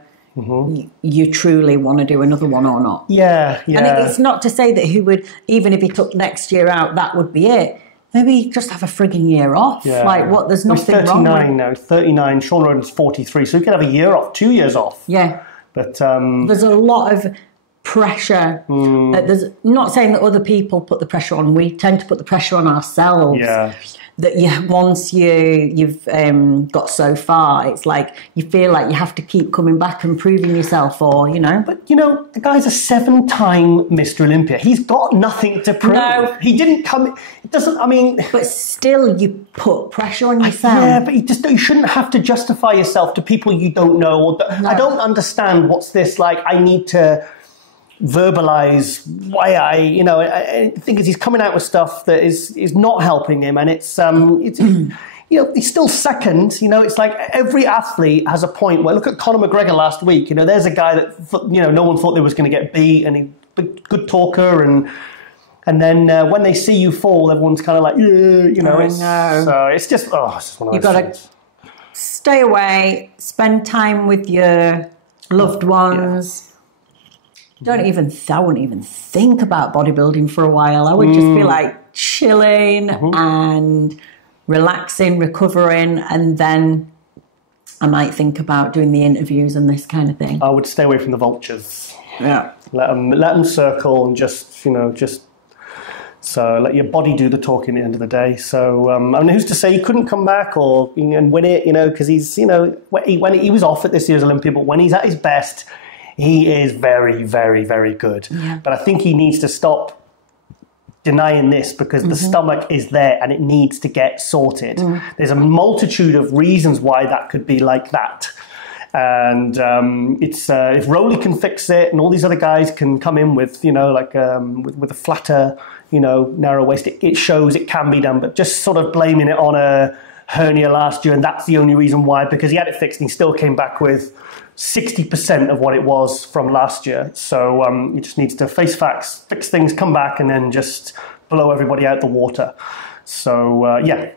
you truly want to do another one or not. Yeah. And it's not to say that he would, even if he took next year out, that would be it. Maybe just have a frigging year off. Yeah. Like, what? There's nothing wrong with... He's 39 now, 39. Shawn Rhoden's 43, so he could have a year off, 2 years off. Yeah. But there's a lot of pressure. There's not saying that other people put the pressure on. We tend to put the pressure on ourselves. Yeah. That once you've got so far, it's like you feel like you have to keep coming back and proving yourself, or, you know. But, you know, the guy's a 7-time Mr. Olympia. He's got nothing to prove. No. He didn't come... It doesn't... I mean... But still, you put pressure on yourself. Yeah, but you shouldn't have to justify yourself to people you don't know. Or I don't understand what's this, like, I need to verbalize why I think is he's coming out with stuff that is not helping him, and it's you know, he's still second. You know, it's like every athlete has a point where, look at Conor McGregor last week. You know, there's a guy that, you know, no one thought they was going to get beat, and he's a good talker, and then when they see you fall, everyone's kind of like, yeah, you know. So it's just one of those You've got to stay away, spend time with your loved ones. I wouldn't even think about bodybuilding for a while. I would just be like chilling and relaxing, recovering, and then I might think about doing the interviews and this kind of thing. I would stay away from the vultures. Yeah. Let them circle and just So let your body do the talking at the end of the day. So I mean, who's to say he couldn't come back and win it? Because he's when he was off at this year's Olympia, but when he's at his best, he is very, very, very good. Yeah. But I think he needs to stop denying this because the stomach is there and it needs to get sorted. There's a multitude of reasons why that could be like that. And if Rowley can fix it and all these other guys can come in with, with a flatter, narrow waist, it shows it can be done. But just sort of blaming it on a hernia last year and that's the only reason why, because he had it fixed and he still came back with 60% of what it was from last year. So he just needs to face facts, fix things, come back, and then just blow everybody out the water. So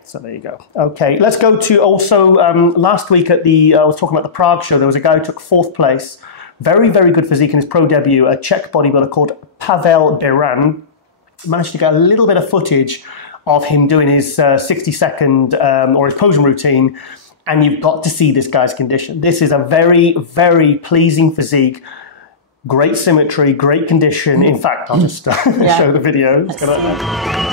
so there you go. Okay, let's go to also last week at I was talking about the Prague show. There was a guy who took 4th place, very, very good physique in his pro debut, a Czech bodybuilder called Pavel Biran. Managed to get a little bit of footage of him doing his 60-second or his posing routine. And you've got to see this guy's condition. This is a very, very pleasing physique. Great symmetry, great condition. In fact, I'll just show the video. Let's go like that.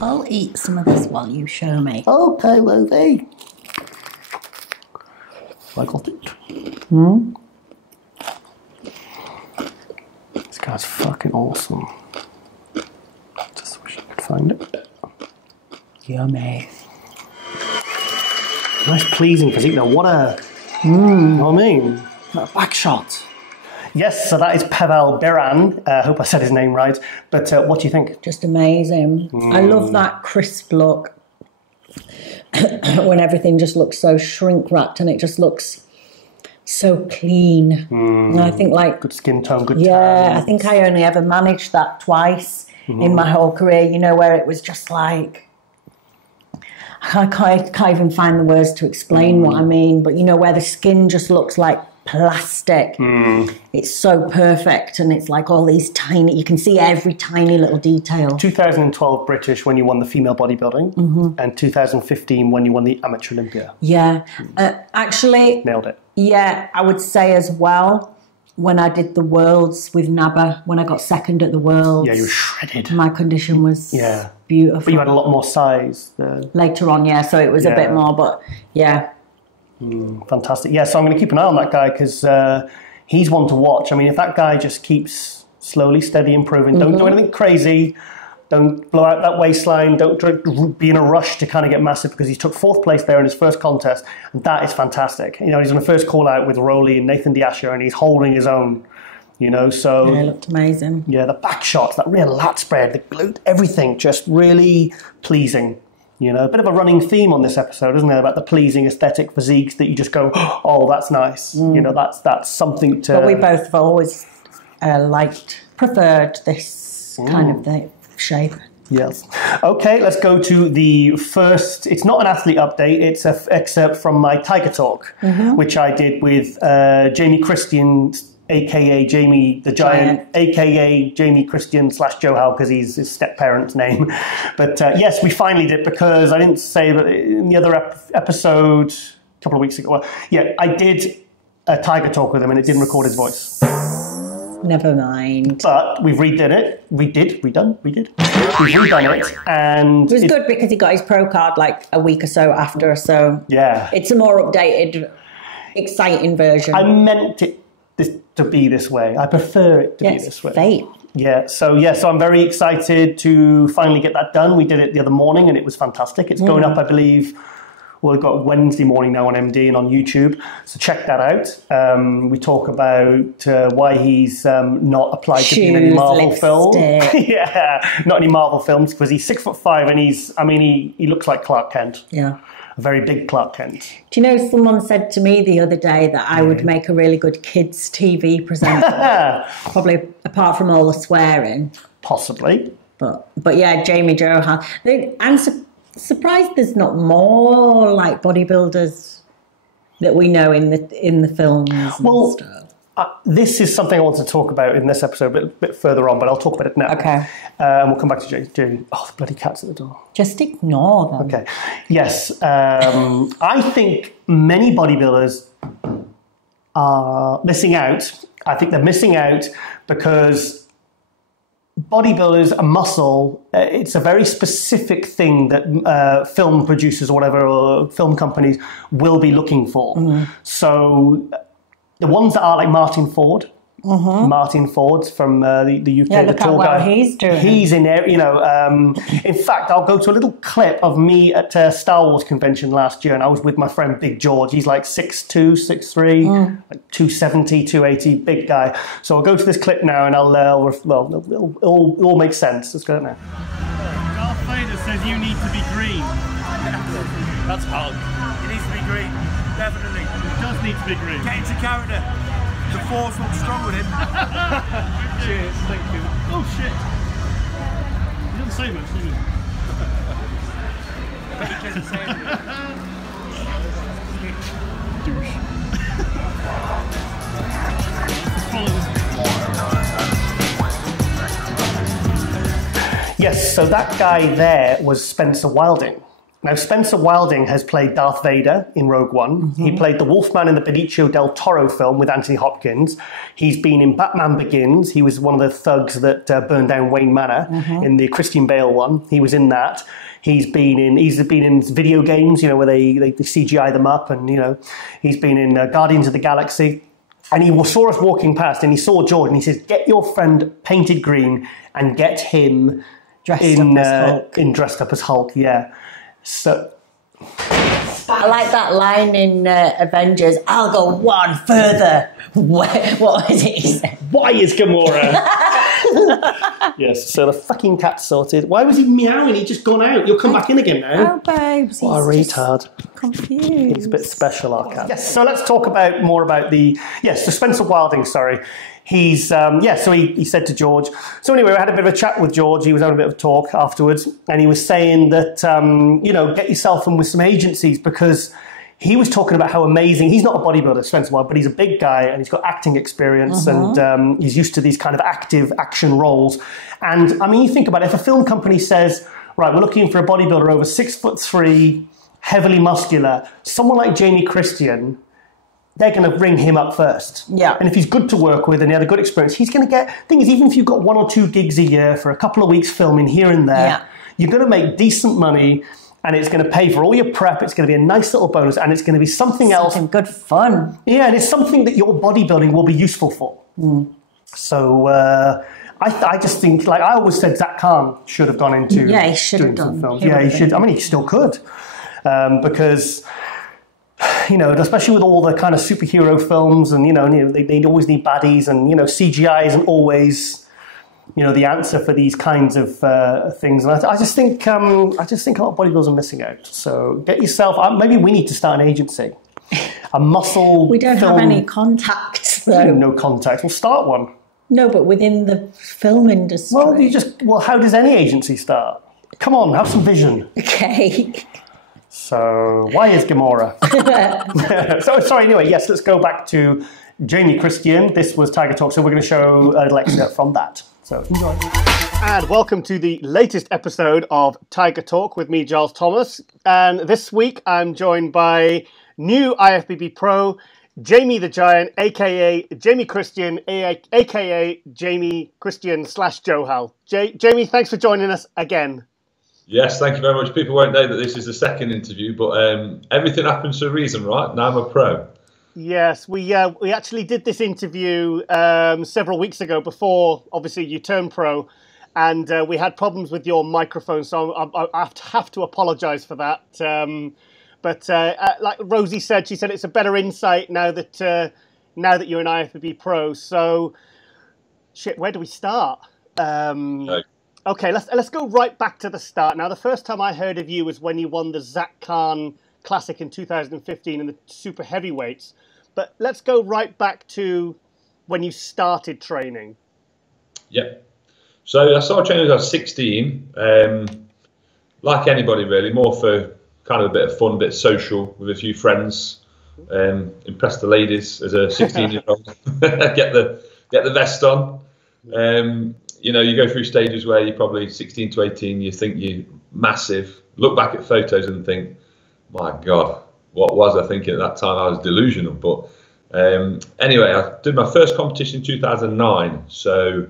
I'll eat some of this while you show me. Okay, Rosie. I got it. This guy's fucking awesome. Just wish I could find it. Yummy. Nice pleasing physique though. What a... You know what I mean? A back shot. Yes, so that is Pavel Biran. I hope I said his name right. But what do you think? Just amazing. I love that crisp look when everything just looks so shrink-wrapped and it just looks so clean. And I think good skin tone, good tan. I think I only ever managed that twice in my whole career, where it was just like... I can't even find the words to explain what I mean, but where the skin just looks like plastic. It's so perfect, and it's like all these tiny, you can see every tiny little detail. 2012 British when you won the female bodybuilding, and 2015 when you won the amateur Olympia. Yeah, actually... Nailed it. Yeah, I would say as well, when I did the Worlds with NABA, when I got second at the Worlds... Yeah, you were shredded. My condition was beautiful. But you had a lot more size. Later on, so it was a bit more, but yeah. Fantastic. Yeah, so I'm going to keep an eye on that guy because he's one to watch. I mean, if that guy just keeps slowly, steady improving, don't do anything crazy, don't blow out that waistline, don't be in a rush to kind of get massive, because he took 4th place there in his first contest, and that is fantastic. He's on the first call out with Rowley and Nathan Diasher, and he's holding his own. So... Yeah, it looked amazing. Yeah, the back shots, that real lat spread, the glute, everything, just really pleasing. A bit of a running theme on this episode, isn't it? About the pleasing aesthetic physiques that you just go, oh, that's nice. That's something to... But we both have always preferred this kind of the shape. Yes. Okay, let's go to the first... It's not an athlete update, it's an excerpt from my Tiger Talk, which I did with Jamie Christian, a.k.a. Jamie the Giant, a.k.a. Jamie Christian / Joe Howe, because he's his step-parent's name. But yes, we finally did, because I didn't say that in the other episode a couple of weeks ago. Well, yeah, I did a Tiger Talk with him, and it didn't record his voice. Never mind. But we've redone it. We've redone it, and... It was good because he got his pro card like a week or so after, so... Yeah. It's a more updated, exciting version. I meant it to be this way. I prefer it to be this way. Fate. Yeah, so I'm very excited to finally get that done. We did it the other morning and it was fantastic. It's going up, I believe, We've got Wednesday morning now on MD and on YouTube, so check that out. We talk about why he's not applied to be in any Marvel film. Yeah, not any Marvel films, because he's 6'5" and he looks like Clark Kent. Yeah. A very big Clark Kent. Do you know, someone said to me the other day that I would make a really good kids' TV presenter, probably apart from all the swearing. Possibly. But yeah, Jamie Johan. I'm surprised there's not more like bodybuilders that we know in the films and stuff. This is something I want to talk about in this episode a bit further on, but I'll talk about it now. Okay. We'll come back to Jamie. Oh, the bloody cat's at the door. Just ignore them. Okay. Yes. I think many bodybuilders are missing out. I think they're missing out because bodybuilders, a muscle, it's a very specific thing that film producers or whatever, or film companies will be looking for. Mm-hmm. So the ones that are like Martin Ford, Martin Ford from the UK, yeah, the look tall how well guy. he's doing. He's in there, in fact, I'll go to a little clip of me at a Star Wars convention last year, and I was with my friend Big George. He's like 6'2", 6'3", like 270, 280, big guy. So I'll go to this clip now, and it'll all make sense. Let's go now. Darth Vader says you need to be green. That's hard. He needs to be green, definitely. He does need to be green. Get into character. The force looks strong with him. Cheers, thank you. Oh shit! He doesn't say much, does he? I bet he doesn't say Douche. Yes, so that guy there was Spencer Wilding. Now, Spencer Wilding has played Darth Vader in Rogue One. Mm-hmm. He played the Wolfman in the Benicio del Toro film with Anthony Hopkins. He's been in Batman Begins. He was one of the thugs that burned down Wayne Manor in the Christian Bale one. He was in that. He's been in video games, where they CGI them up, and he's been in Guardians of the Galaxy. And he saw us walking past, and he saw George, and he says, "Get your friend painted green and get him dressed up as Hulk." Yeah. So I like that line in Avengers. I'll go one further. What was it he said? Why is Gamora? Yes, so the fucking cat's sorted. Why was he meowing? He'd just gone out. You'll come back in again now. Oh, babes. What a retard. Confused. He's a bit special, our cat. Yes, so let's talk more about so Spencer Wilding, sorry. He's, so he said to George. So anyway, we had a bit of a chat with George. He was having a bit of a talk afterwards. And he was saying that, get yourself in with some agencies, because he was talking about how amazing, he's not a bodybuilder, Spencer Wilding, but he's a big guy and he's got acting experience and he's used to these kind of active action roles. And you think about it, if a film company says, right, we're looking for a bodybuilder over 6'3", heavily muscular, someone like Jamie Christian, they're going to ring him up first. Yeah. And if he's good to work with and he had a good experience, he's going to get... Thing is, even if you've got 1 or 2 gigs a year for a couple of weeks filming here and there, you're going to make decent money, and it's going to pay for all your prep. It's going to be a nice little bonus, and it's going to be something else. Something good fun. Yeah, and it's something that your bodybuilding will be useful for. So I just think, like I always said, Zach Khan should have gone into he should have done films. He should. He still could, because... especially with all the kind of superhero films, and they always need baddies, and CGI isn't always the answer for these kinds of things. And I just think a lot of bodybuilders are missing out. So get yourself. Maybe we need to start an agency, a muscle. We don't have any contacts, though. No contacts. We'll start one. No, but within the film industry. Well, how does any agency start? Come on, have some vision. Okay. So, why is Gamora? Anyway, yes, let's go back to Jamie Christian. This was Tiger Talk, so we're going to show a lecture from that. So, enjoy. And welcome to the latest episode of Tiger Talk with me, Giles Thomas. And this week, I'm joined by new IFBB Pro, Jamie the Giant, a.k.a. Jamie Christian, a.k.a. Jamie Christian / Johal. Jamie, thanks for joining us again. Yes, thank you very much. People won't know that this is the second interview, but everything happens for a reason, right? Now I'm a pro. Yes, we actually did this interview several weeks ago before, obviously, you turned pro, and we had problems with your microphone, so I have to apologise for that. But like Rosie said, she said it's a better insight now that you're an IFBB pro. So, shit, where do we start? Okay, let's go right back to the start. Now, the first time I heard of you was when you won the Zach Khan Classic in 2015 in the super heavyweights. But let's go right back to when you started training. Yep. So I started training when I was 16. Like anybody, really, more for kind of a bit of fun, a bit social with a few friends. Impress the ladies as a 16-year-old. get the vest on. You know, you go through stages where you're probably 16 to 18, you think you're massive, look back at photos and think, my God, what was I thinking at that time? I was delusional. But anyway, I did my first competition in 2009. So,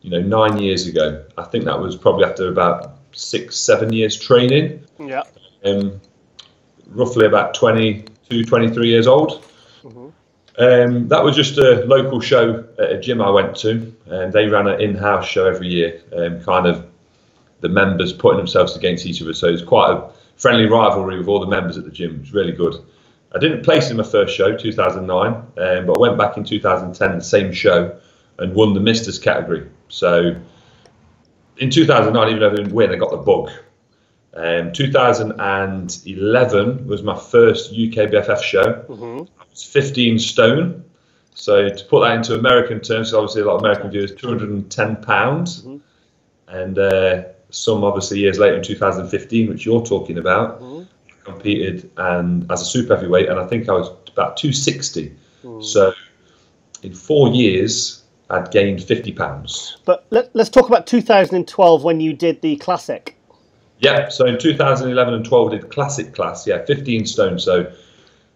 you know, 9 years ago. I think that was probably after about 6-7 years training. Yeah. Roughly about 22, 23 years old. That was just a local show at a gym I went to, and they ran an in-house show every year, kind of the members putting themselves against each other. So it was quite a friendly rivalry with all the members at the gym. It was really good. I didn't place in my first show, 2009, but I went back in 2010, the same show, and won the Misters category. So in 2009, even though I didn't win, I got the bug. 2011 was my first UK BFF show. I was 15 stone. So to put that into American terms, obviously a lot of American viewers, 210 pounds. And some obviously years later in 2015, which you're talking about, competed and as a super heavyweight, and I think I was about 260. So in 4 years, I'd gained 50 pounds. But let's talk about 2012 when you did the Classic. Yeah, so in 2011 and 12 I did classic class, 15 stone. So,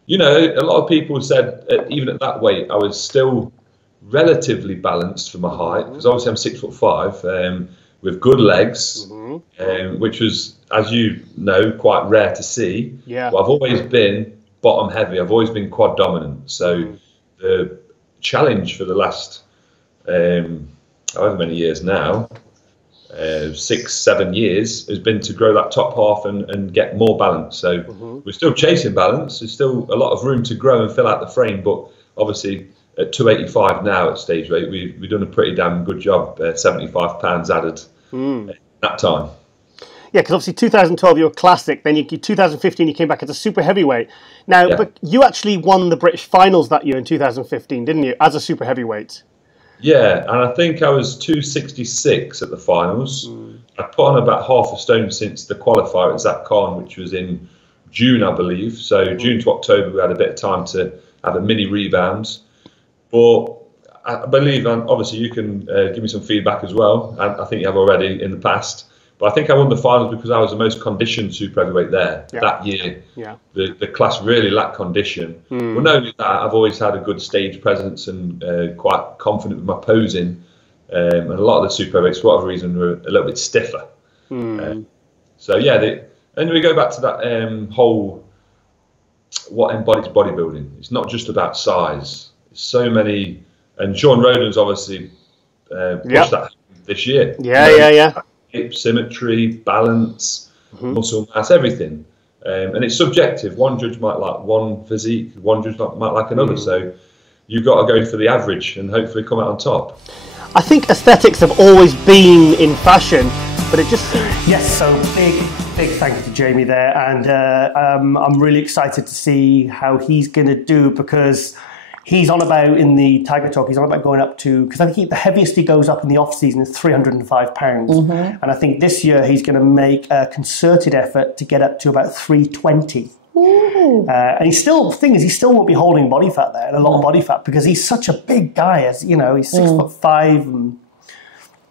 you know, a lot of people said even at that weight I was still relatively balanced for my height, because obviously I'm 6'5", with good legs, which was, as you know, quite rare to see. Yeah. But I've always been bottom heavy. I've always been quad dominant. So the challenge for the last however many years now, 6-7 years, has been to grow that top half and get more balance. So we're still chasing balance. There's still a lot of room to grow and fill out the frame, but obviously at 285 now at stage weight, we've done a pretty damn good job. 75 pounds added that time. Yeah, because obviously 2012 you were Classic, then 2015 you came back as a super heavyweight. Now, but you actually won the British finals that year in 2015, didn't you, as a super heavyweight? Yeah, and I think I was 266 at the finals. I put on about half a stone since the qualifier at Zach Khan, which was in June, I believe. So June to October, we had a bit of time to have a mini rebound. But I believe, and obviously you can give me some feedback as well, and I think you have already in the past. But I think I won the finals because I was the most conditioned super heavyweight there that year. Yeah. The class really lacked condition. But not only that, I've always had a good stage presence and quite confident with my posing. And a lot of the super heavyweights, for whatever reason, were a little bit stiffer. So yeah, and we go back to that whole what embodies bodybuilding. It's not just about size. There's so many, and Shawn Roden's obviously pushed that this year. Yeah. Hip symmetry, balance, muscle mass, everything. And it's subjective. One judge might like one physique, one judge might like another. So you've got to go for the average and hopefully come out on top. I think aesthetics have always been in fashion, but it just... Yes, so big thank you to Jamie there. And I'm really excited to see how he's going to do, because he's on about, in the Tiger Talk, he's on about going up to, because I think the heaviest he goes up in the off-season is 305 pounds. And I think this year he's going to make a concerted effort to get up to about 320. And he still won't be holding body fat there, and a lot of body fat, because he's such a big guy, as you know, he's 6'5" and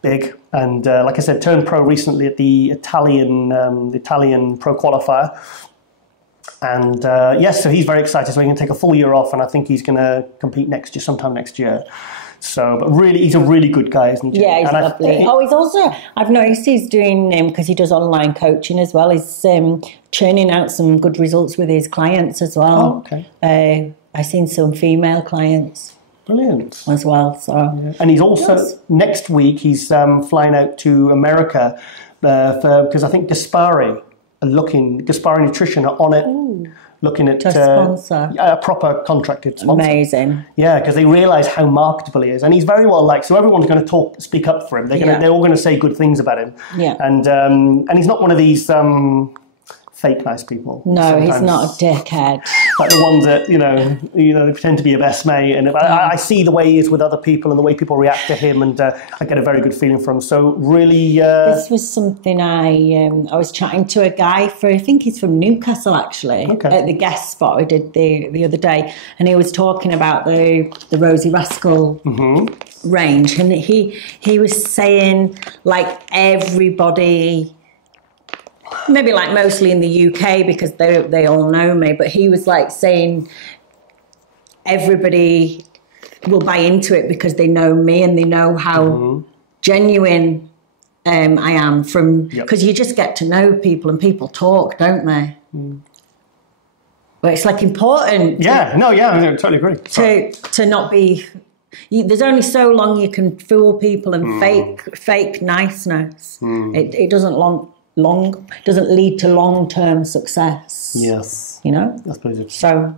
big. And like I said, turned pro recently at the Italian pro qualifier. And yes, so he's very excited. So he can take a full year off, and I think he's going to compete next year, sometime next year. So, but really, he's a really good guy, isn't he? Yeah, he's lovely. He's also, I've noticed he's doing, because he does online coaching as well, he's churning out some good results with his clients as well. Oh, okay. I've seen some female clients. Brilliant. As well. So. And he's also, next week, he's flying out to America because I think Gaspari looking. Gaspari Nutrition are on it. Looking at to sponsor. A proper contracted sponsor. Amazing. Yeah, because they realise how marketable he is, and he's very well liked. So everyone's going to speak up for him. They're all going to say good things about him. Yeah. And he's not one of these fake nice people. No, he's not a dickhead. Like the ones that they pretend to be your best mate. And I see the way he is with other people and the way people react to him, and I get a very good feeling from him. So really, this was something I was chatting to a guy I think he's from Newcastle actually, at the guest spot I did the other day, and he was talking about the Rosie Rascal range, and he was saying like everybody. Maybe like mostly in the UK because they all know me, but he was like saying everybody will buy into it because they know me and they know how genuine I am because you just get to know people and people talk, don't they? But it's like important. I totally agree. To not be. There's only so long you can fool people and fake niceness. It doesn't doesn't lead to long-term success. Yes. I suppose it's so.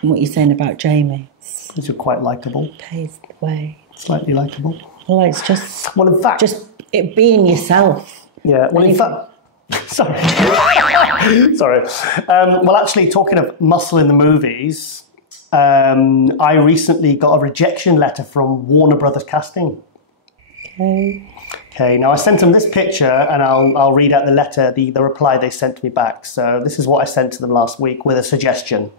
What you're saying about Jamie? You're quite likeable. Pays the way. Slightly likeable. Well, it's just. Well, in fact, just it being yourself. Yeah. Well, in fact. Sorry. Sorry. Well, actually, talking of muscle in the movies, I recently got a rejection letter from Warner Brothers Casting. Okay, now I sent them this picture, and I'll read out the letter, the reply they sent me back. So this is what I sent to them last week with a suggestion.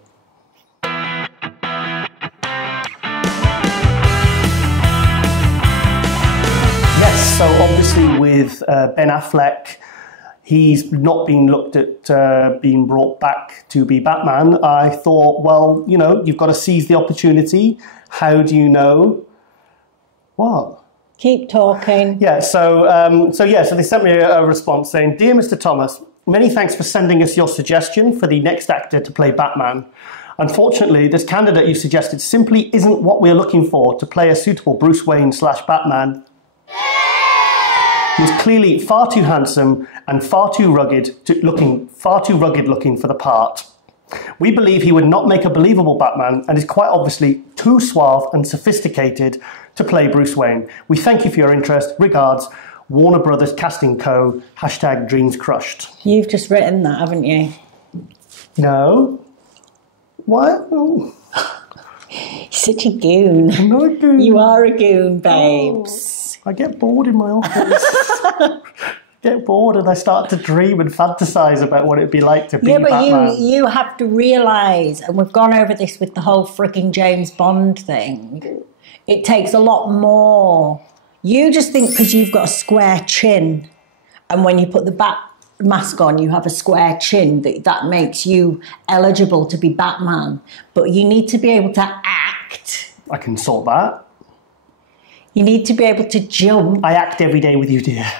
Yes, so obviously with Ben Affleck, he's not being looked at being brought back to be Batman. I thought, well, you've got to seize the opportunity. How do you know? What? Keep talking. Yeah, so they sent me a response saying, "Dear Mr. Thomas, many thanks for sending us your suggestion for the next actor to play Batman. Unfortunately, this candidate you suggested simply isn't what we're looking for to play a suitable Bruce Wayne / Batman. He's clearly far too handsome and far too rugged looking for the part. We believe he would not make a believable Batman and is quite obviously too suave and sophisticated to play Bruce Wayne. We thank you for your interest. Regards, Warner Brothers Casting Co. # Dreams Crushed." You've just written that, haven't you? No. What? Oh. You're such a goon. I'm not a goon. You are a goon, babes. I get bored in my office. Get bored and I start to dream and fantasize about what it'd be like to be Batman. Yeah, but you have to realise, and we've gone over this with the whole freaking James Bond thing, it takes a lot more. You just think because you've got a square chin, and when you put the bat mask on, you have a square chin, that makes you eligible to be Batman. But you need to be able to act. I can sort that. You need to be able to jump. I act every day with you, dear.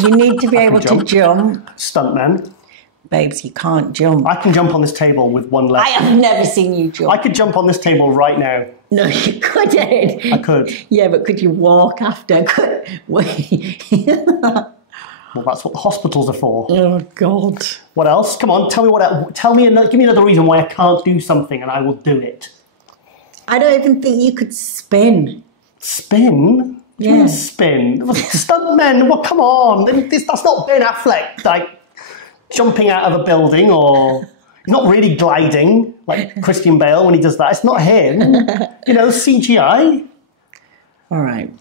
You need to be able to jump. Stuntman. Babes, you can't jump. I can jump on this table with one leg. I have never seen you jump. I could jump on this table right now. No, you couldn't. I could. Yeah, but could you walk after? Wait. Well, that's what the hospitals are for. Oh, God. What else? Come on, tell me give me another reason why I can't do something and I will do it. I don't even think you could spin. Spin? Yeah. Spin? Stuntmen, well, come on. That's not Ben Affleck, like, jumping out of a building, or he's not really gliding like Christian Bale when he does that. It's not him. CGI. All right.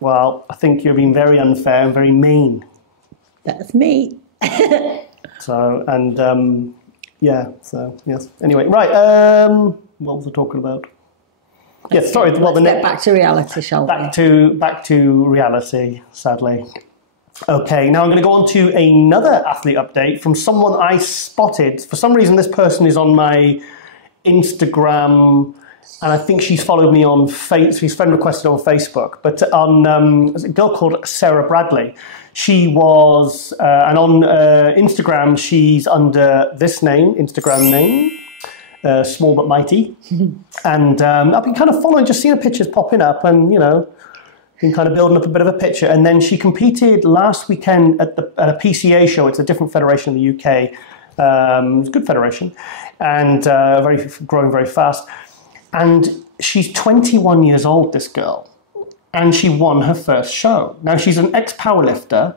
Well, I think you're being very unfair and very mean. That's me. So yes. Anyway, right. What was I talking about? Yes, sorry. Well, let's get back to reality, shall we? Back to reality, sadly. Okay, now I'm going to go on to another athlete update from someone I spotted. For some reason, this person is on my Instagram, and I think she's followed me on she's friend requested on Facebook, but on a girl called Sarah Bradley. She was, and on Instagram, she's under this name, Instagram name, Small But Mighty. And I've been kind of following, just seeing her pictures popping up, and, been kind of building up a bit of a picture. And then she competed last weekend at a PCA show. It's a different federation in the UK. It's a good federation, and growing very fast. And she's 21 years old, this girl, and she won her first show. Now, she's an ex-powerlifter,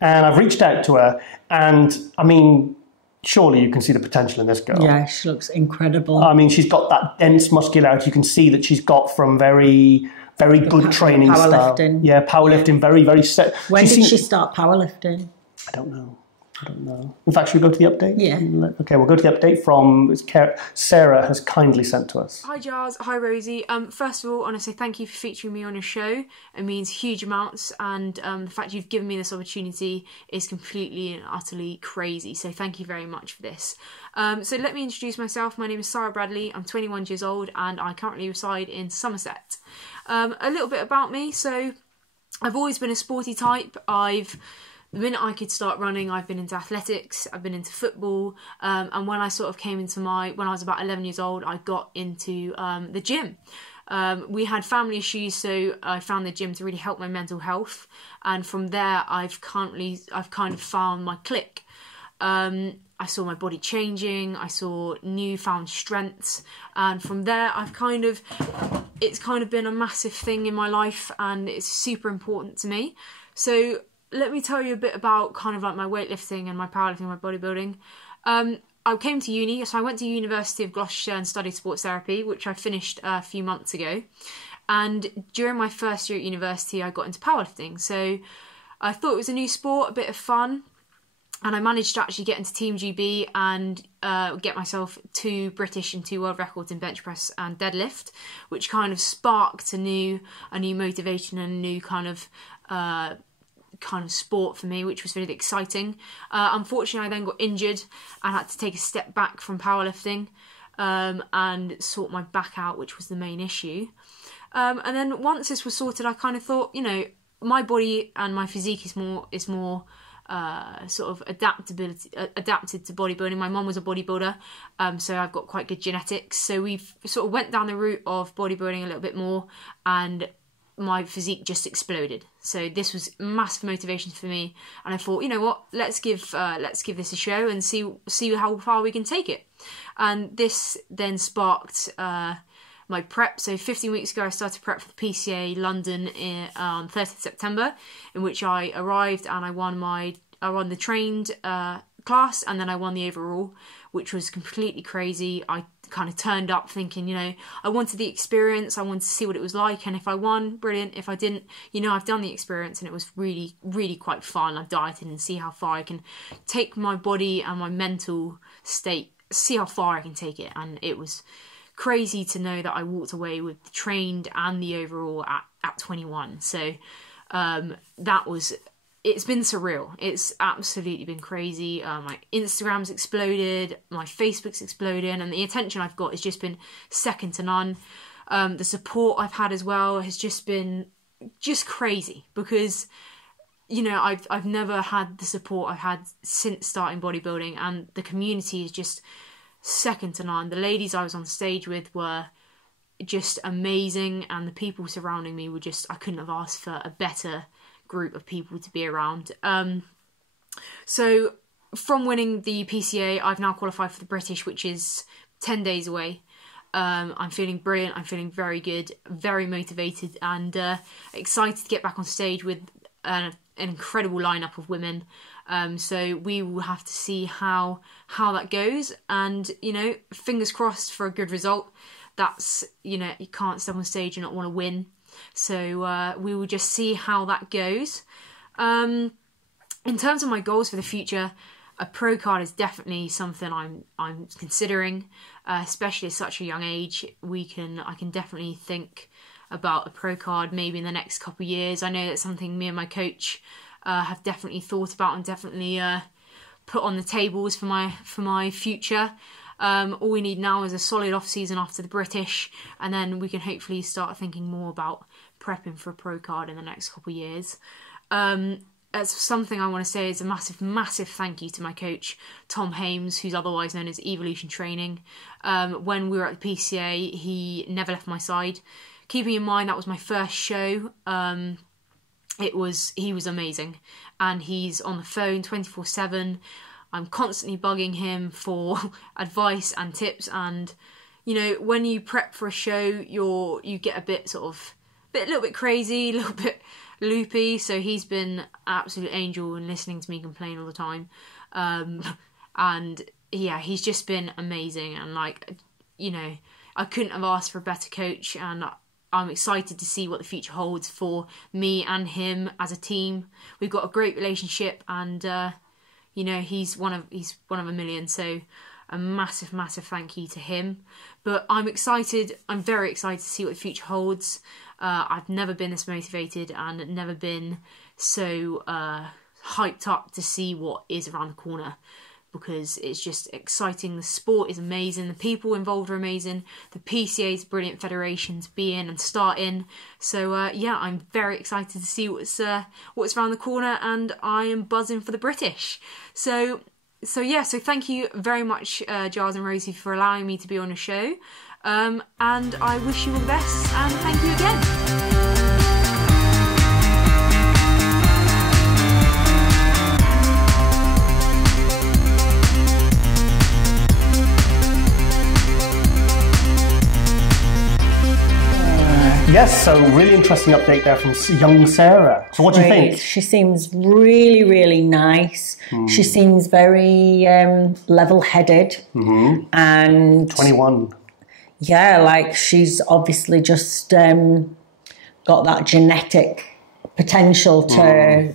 and I've reached out to her, and I mean, surely you can see the potential in this girl. Yeah, she looks incredible. I mean, she's got that dense muscularity. You can see that she's got from very good training style. Yeah, powerlifting, very, very set. When did she start powerlifting? I don't know. In fact, should we go to the update? Yeah. Okay, we'll go to the update from Sarah has kindly sent to us. Hi Giles, hi Rosie. First of all, I want to say thank you for featuring me on your show. It means huge amounts, and the fact you've given me this opportunity is completely and utterly crazy. So thank you very much for this. So let me introduce myself. My name is Sarah Bradley. I'm 21 years old, and I currently reside in Somerset. A little bit about me. So I've always been a sporty type. The minute I could start running, I've been into athletics, I've been into football, and when I sort of came into when I was about 11 years old, I got into the gym. We had family issues, so I found the gym to really help my mental health, and from there, I've kind of found my clique. I saw my body changing, I saw newfound strengths, and from there, it's kind of been a massive thing in my life, and it's super important to me. So let me tell you a bit about kind of like my weightlifting and my powerlifting, my bodybuilding. I came to uni, so I went to University of Gloucestershire and studied sports therapy, which I finished a few months ago. And during my first year at university, I got into powerlifting. So I thought it was a new sport, a bit of fun. And I managed to actually get into Team GB and get myself 2 British and 2 world records in bench press and deadlift, which kind of sparked a new motivation and a new kind of sport for me, which was really exciting. Unfortunately, I then got injured and had to take a step back from powerlifting and sort my back out, which was the main issue. And then once this was sorted, I kind of thought, my body and my physique is more sort of adapted to bodybuilding. My mum was a bodybuilder, so I've got quite good genetics. So we've sort of went down the route of bodybuilding a little bit more, and my physique just exploded. So this was massive motivation for me, and I thought, you know what, let's give this a show and see how far we can take it. And this then sparked my prep. So 15 weeks ago, I started prep for the PCA London on 30th September, in which I arrived and I won the trained class, and then I won the overall, which was completely crazy. I kind of turned up thinking, I wanted the experience, I wanted to see what it was like, and if I won, brilliant. If I didn't, I've done the experience, and it was really, really quite fun. I've dieted and see how far I can take my body and my mental state, see how far I can take it, and it was crazy to know that I walked away with the trained and the overall at 21. So it's been surreal. It's absolutely been crazy. My Instagram's exploded, my Facebook's exploded, and the attention I've got has just been second to none. The support I've had as well has just been crazy, because I've never had the support I've had since starting bodybuilding, and the community is just second to none. The ladies I was on stage with were just amazing, and the people surrounding me were I couldn't have asked for a better group of people to be around. So from winning the PCA, I've now qualified for the British, which is 10 days away. I'm feeling brilliant. I'm feeling very good, very motivated, and excited to get back on stage with an incredible lineup of women. So we will have to see how that goes, and fingers crossed for a good result. That's you can't step on stage and not want to win. So we will just see how that goes. In terms of my goals for the future, a pro card is definitely something I'm considering, especially at such a young age. I can definitely think about a pro card maybe in the next couple of years. I know that's something me and my coach have definitely thought about and definitely put on the tables for my future. All we need now is a solid off-season after the British, and then we can hopefully start thinking more about prepping for a pro card in the next couple of years. That's something I want to say is a massive, massive thank you to my coach, Tom Hames, who's otherwise known as Evolution Training. When we were at the PCA, he never left my side. Keeping in mind that was my first show, he was amazing, and he's on the phone 24/7. I'm constantly bugging him for advice and tips, and you know, when you prep for a show, you get a little bit crazy, a little bit loopy. So he's been an absolute angel and listening to me complain all the time, and yeah, he's just been amazing. And like, you know, I couldn't have asked for a better coach, and I'm excited to see what the future holds for me and him as a team. We've got a great relationship, and you know, he's one of a million. So a massive thank you to him. But I'm very excited to see what the future holds. I've never been this motivated and never been so hyped up to see what is around the corner, because it's just exciting. The sport is amazing. The people involved are amazing. The PCA is a brilliant federation to be in and start in. So yeah, I'm very excited to see what's around the corner, and I am buzzing for the British. So thank you very much, Giles and Rosie, for allowing me to be on the show. And I wish you all the best, and thank you again. Yes, so really interesting update there from young Sarah. So what do you think? She seems really, really nice. She seems very level-headed. And 21. Yeah, like she's obviously just got that genetic potential to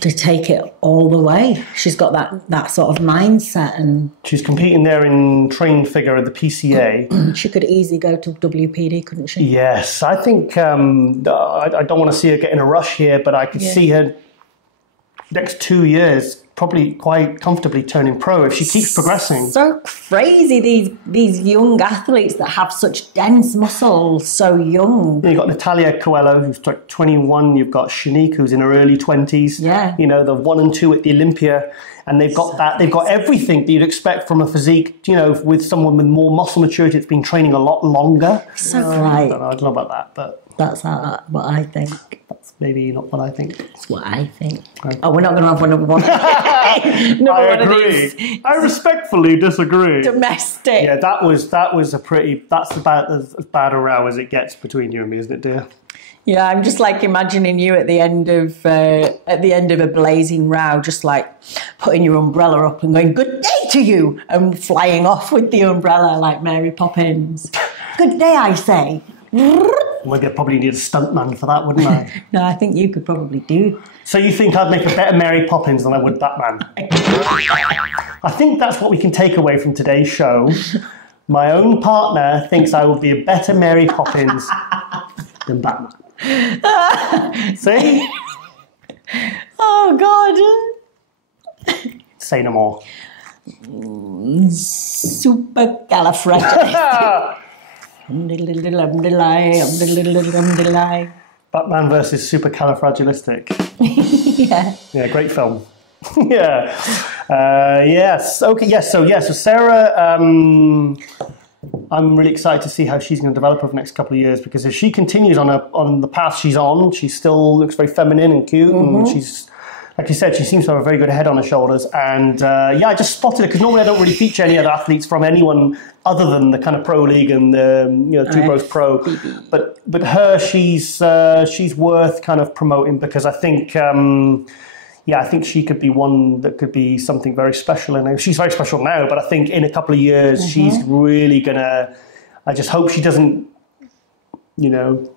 take it all the way. She's got that sort of mindset, and she's competing there in trained figure at the PCA. She could easily go to WPD, couldn't she? Yes, I think I don't want to see her get in a rush here, but I could see her next 2 years probably quite comfortably turning pro if she keeps progressing. So crazy, these young athletes that have such dense muscles so young. You've got Natalia Coelho, who's like 21. You've got Shanique, who's in her early 20s. Yeah. You know, the 1 and 2 at the Olympia. And they've got they've got everything that you'd expect from a physique, you know, with someone with more muscle maturity that's been training a lot longer. So right. I don't know about that, but that's what I think. That's maybe not what I think. That's what I think. Okay. Oh, we're not going to have another one. I agree. I respectfully disagree. Domestic. Yeah, that's about as bad a row as it gets between you and me, isn't it, dear? Yeah, I'm just like imagining you at the end of a blazing row, just like putting your umbrella up and going, "Good day to you," and flying off with the umbrella like Mary Poppins. Good day, I say. Maybe I probably need a stuntman for that, wouldn't I? No, I think you could probably do. So you think I'd make a better Mary Poppins than I would Batman? I think that's what we can take away from today's show. My own partner thinks I will be a better Mary Poppins than Batman. See? Oh, God. Say no more. Supercalifragilistic. Batman versus Supercalifragilistic. Yeah. Yeah, great film. Yeah. Yes. Okay. Yes. So Sarah, I'm really excited to see how she's going to develop over the next couple of years, because if she continues on the path she's on, she still looks very feminine and cute, and she's, like you said, she seems to have a very good head on her shoulders. And I just spotted her because normally I don't really feature any other athletes from anyone other than the kind of pro league and the Two Bros Pro. But her, she's worth kind of promoting, because I think. I think she could be one that could be something very special. And she's very special now, but I think in a couple of years, she's really going to... I just hope she doesn't, go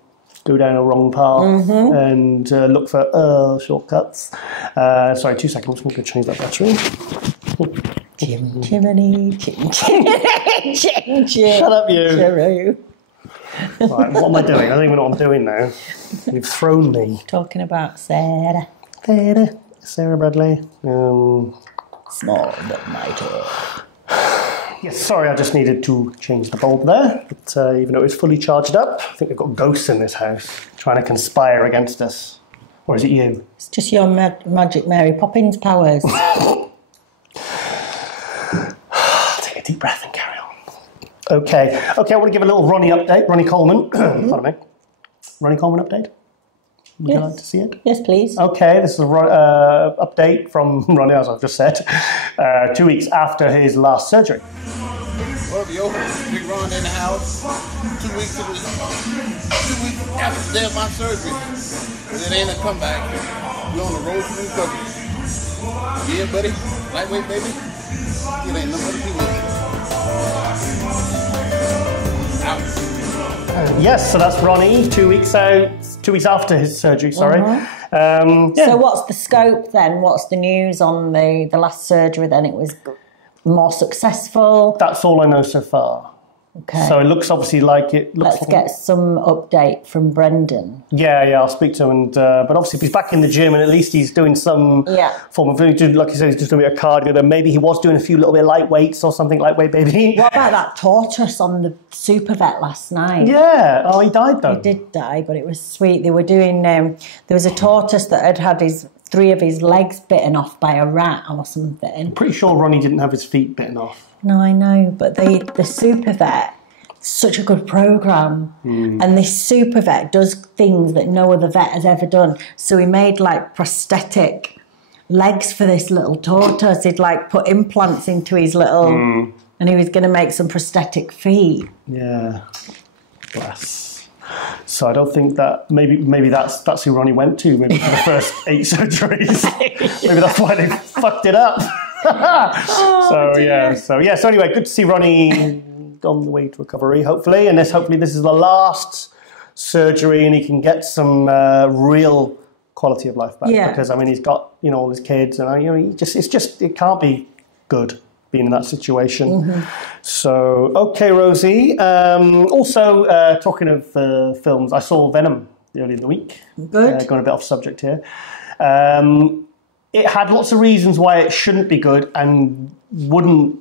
down a wrong path and look for shortcuts. Sorry, 2 seconds. I'm just going to change that battery. Chimney. Shut up, you. Right, what am I doing? I don't even know what I'm doing now. You've thrown me. Talking about Sarah. Sarah Bradley. Small but mighty. Yes, sorry, I just needed to change the bulb there. But even though it was fully charged up, I think we've got ghosts in this house trying to conspire against us. Or is it you? It's just your magic Mary Poppins powers. Take a deep breath and carry on. Okay, I want to give a little Ronnie update. Ronnie Coleman. Pardon me. Ronnie Coleman update? Would you like to see it? Yes, please. Okay, this is an update from Ronnie, as I've just said, 2 weeks after his last surgery. What up, yo? Big Ron in the house. 2 weeks after the day of my surgery. And it ain't a comeback. We on the road to recovery. Yeah, buddy. Lightweight, baby. It ain't nothing but a few weeks. Yes, so that's Ronnie, 2 weeks out, 2 weeks after his surgery, sorry. So what's the scope then? What's the news on the last surgery then? It was more successful? That's all I know so far. Okay. So it looks obviously like it looks... Let's get some update from Brendan. Yeah, I'll speak to him. And but obviously if he's back in the gym and at least he's doing some form of... Like you said, he's just doing a bit of cardio. Then maybe he was doing a few little bit of light weights or something, lightweight baby. What about that tortoise on the super vet last night? Yeah. Oh, he died though. He did die, but it was sweet. They were doing... there was a tortoise that had three of his legs bitten off by a rat or something. I'm pretty sure Ronnie didn't have his feet bitten off. No, I know, but the super vet, such a good programme. And this super vet does things that no other vet has ever done. So he made like prosthetic legs for this little tortoise. He'd like put implants into his little, and he was going to make some prosthetic feet. Yeah, bless. So I don't think that, maybe that's who Ronnie went to, maybe for the first 8 surgeries. Maybe that's why they fucked it up. So anyway, good to see Ronnie on the way to recovery, hopefully, and hopefully this is the last surgery and he can get some real quality of life back. Because I mean, he's got all his kids, and it can't be good being in that situation. So okay, Rosie. Also, talking of films, I saw Venom earlier in the week. Good. Going a bit off subject here. It had lots of reasons why it shouldn't be good and wouldn't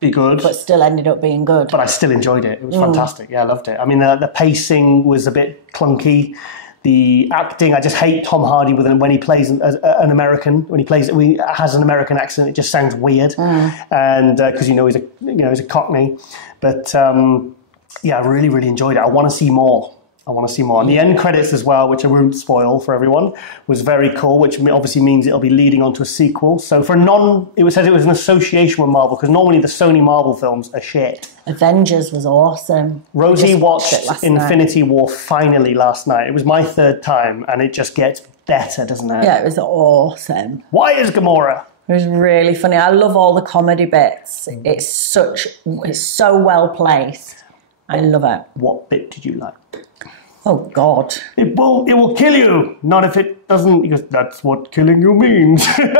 be good. But still ended up being good. But I still enjoyed it. It was fantastic. Yeah, I loved it. I mean, the pacing was a bit clunky. The acting, I just hate Tom Hardy when he plays an American. When he has an American accent, it just sounds weird. And because he's a Cockney. But I really, really enjoyed it. I want to see more. And the end credits as well, which I won't spoil for everyone, was very cool, which obviously means it'll be leading on to a sequel. So it says it was an association with Marvel, because normally the Sony Marvel films are shit. Avengers was awesome. Rosie watched Infinity War finally last night. It was my 3rd time, and it just gets better, doesn't it? Yeah, it was awesome. Why is Gamora? It was really funny. I love all the comedy bits. It's so well placed. I love it. What bit did you like? Oh, God. It will kill you. Not if it doesn't, because that's what killing you means. Yeah,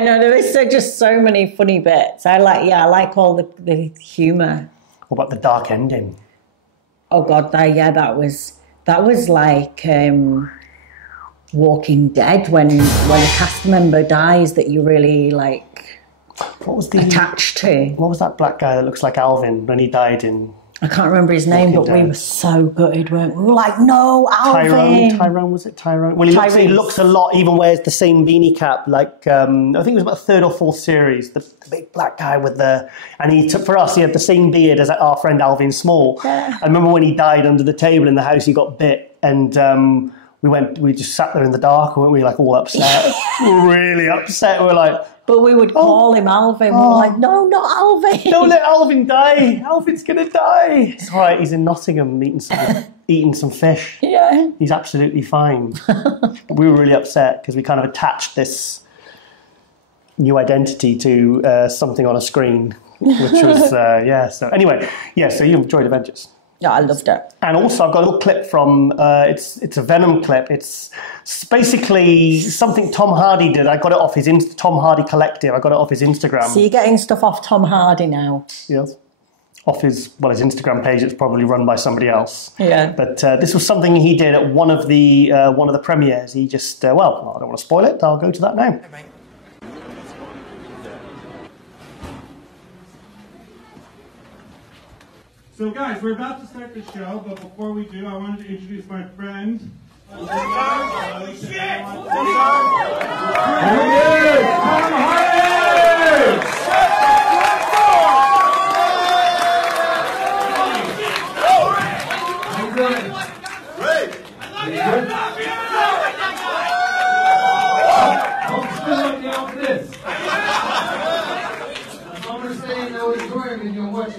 no, there is just so many funny bits. I like all the humour. What about the dark ending? Oh, God, that was like Walking Dead when a cast member dies that you really, attached to. What was that black guy that looks like Alvin when he died in... I can't remember his name, but we were so gutted, weren't we? We were like, no, Alvin. Tyrone, was it Tyrone? Well, he looks a lot, even wears the same beanie cap, I think it was about the 3rd or 4th series, the big black guy with and he took, for us, he had the same beard as our friend Alvin Small. Yeah. I remember when he died under the table in the house, he got bit, and we just sat there in the dark, and we were all upset. We were really upset. We were like... But we would call him Alvin. We were like, no, not Alvin. Don't let Alvin die. Alvin's going to die. It's all right. He's in Nottingham eating some fish. Yeah. He's absolutely fine. But we were really upset because we kind of attached this new identity to something on a screen, which was, So anyway, so you enjoyed Avengers. Yeah, I loved it. And also, I've got a little clip from, it's a Venom clip. It's basically something Tom Hardy did. I got it off his Tom Hardy Collective. I got it off his Instagram. So you're getting stuff off Tom Hardy now? Yes. Off his Instagram page. It's probably run by somebody else. Yeah. But this was something he did at one of the premieres. He just, I don't want to spoil it. I'll go to that now. Hey, mate. So guys, we're about to start the show, but before we do, I wanted to introduce my friend.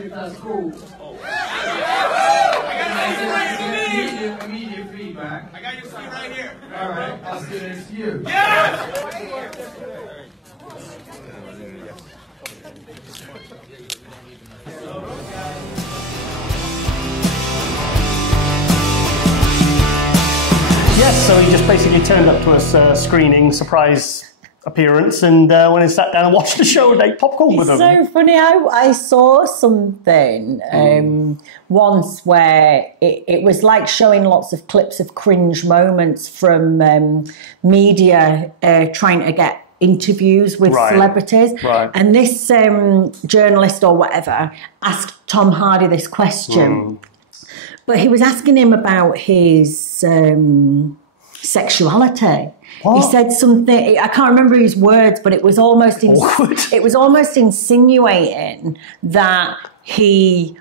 That's cool. Immediate feedback. I got your seat right here. All right, I'll sit next to you. Yes! Yes, so he just basically turned up to us screening, surprise appearance, and when he sat down and watched the show and ate popcorn with them. It's so funny. I saw something once where it was like showing lots of clips of cringe moments from media trying to get interviews with celebrities. Right. And this journalist or whatever asked Tom Hardy this question. But he was asking him about his sexuality. What? He said something, I can't remember his words, but it was almost insinuating that he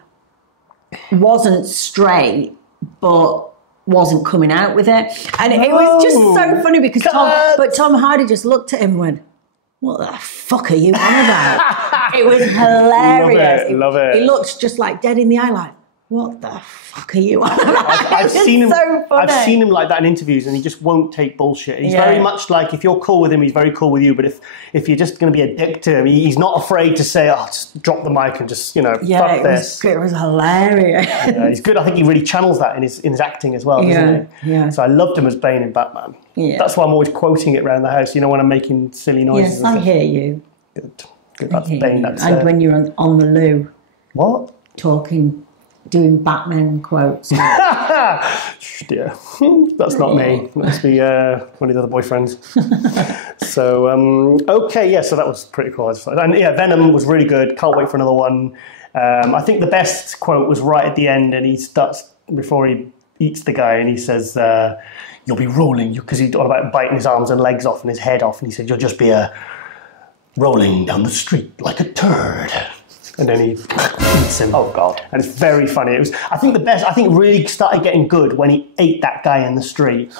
wasn't straight, but wasn't coming out with it. And it was just so funny because Tom Hardy just looked at him and went, "What the fuck are you on about?" It was hilarious. Love it. He looked just like dead in the eye, like, "What the fuck are you on about?" I've seen him. So funny. I've seen him like that in interviews, and he just won't take bullshit. He's very much like, if you're cool with him, he's very cool with you. But if you're just going to be a dick to him, he's not afraid to say, "Oh, just drop the mic and just fuck this." It was hilarious. Yeah, he's good. I think he really channels that in his acting as well, doesn't he? Yeah. So I loved him as Bane in Batman. Yeah. That's why I'm always quoting it around the house. You know, when I'm making silly noises. Yes, I hear you. Good. That's Bane. That's and when you're on the loo. What? Doing Batman quotes. Dear. That's not me. That must be one of the other boyfriends. So, so that was pretty cool. And yeah, Venom was really good. Can't wait for another one. I think the best quote was right at the end, and he starts, before he eats the guy, and he says, "You'll be rolling," because he's all about biting his arms and legs off and his head off, and he said, "You'll just be rolling down the street like a turd." And then he eats him. Oh God! And it's very funny. I think really started getting good when he ate that guy in the street.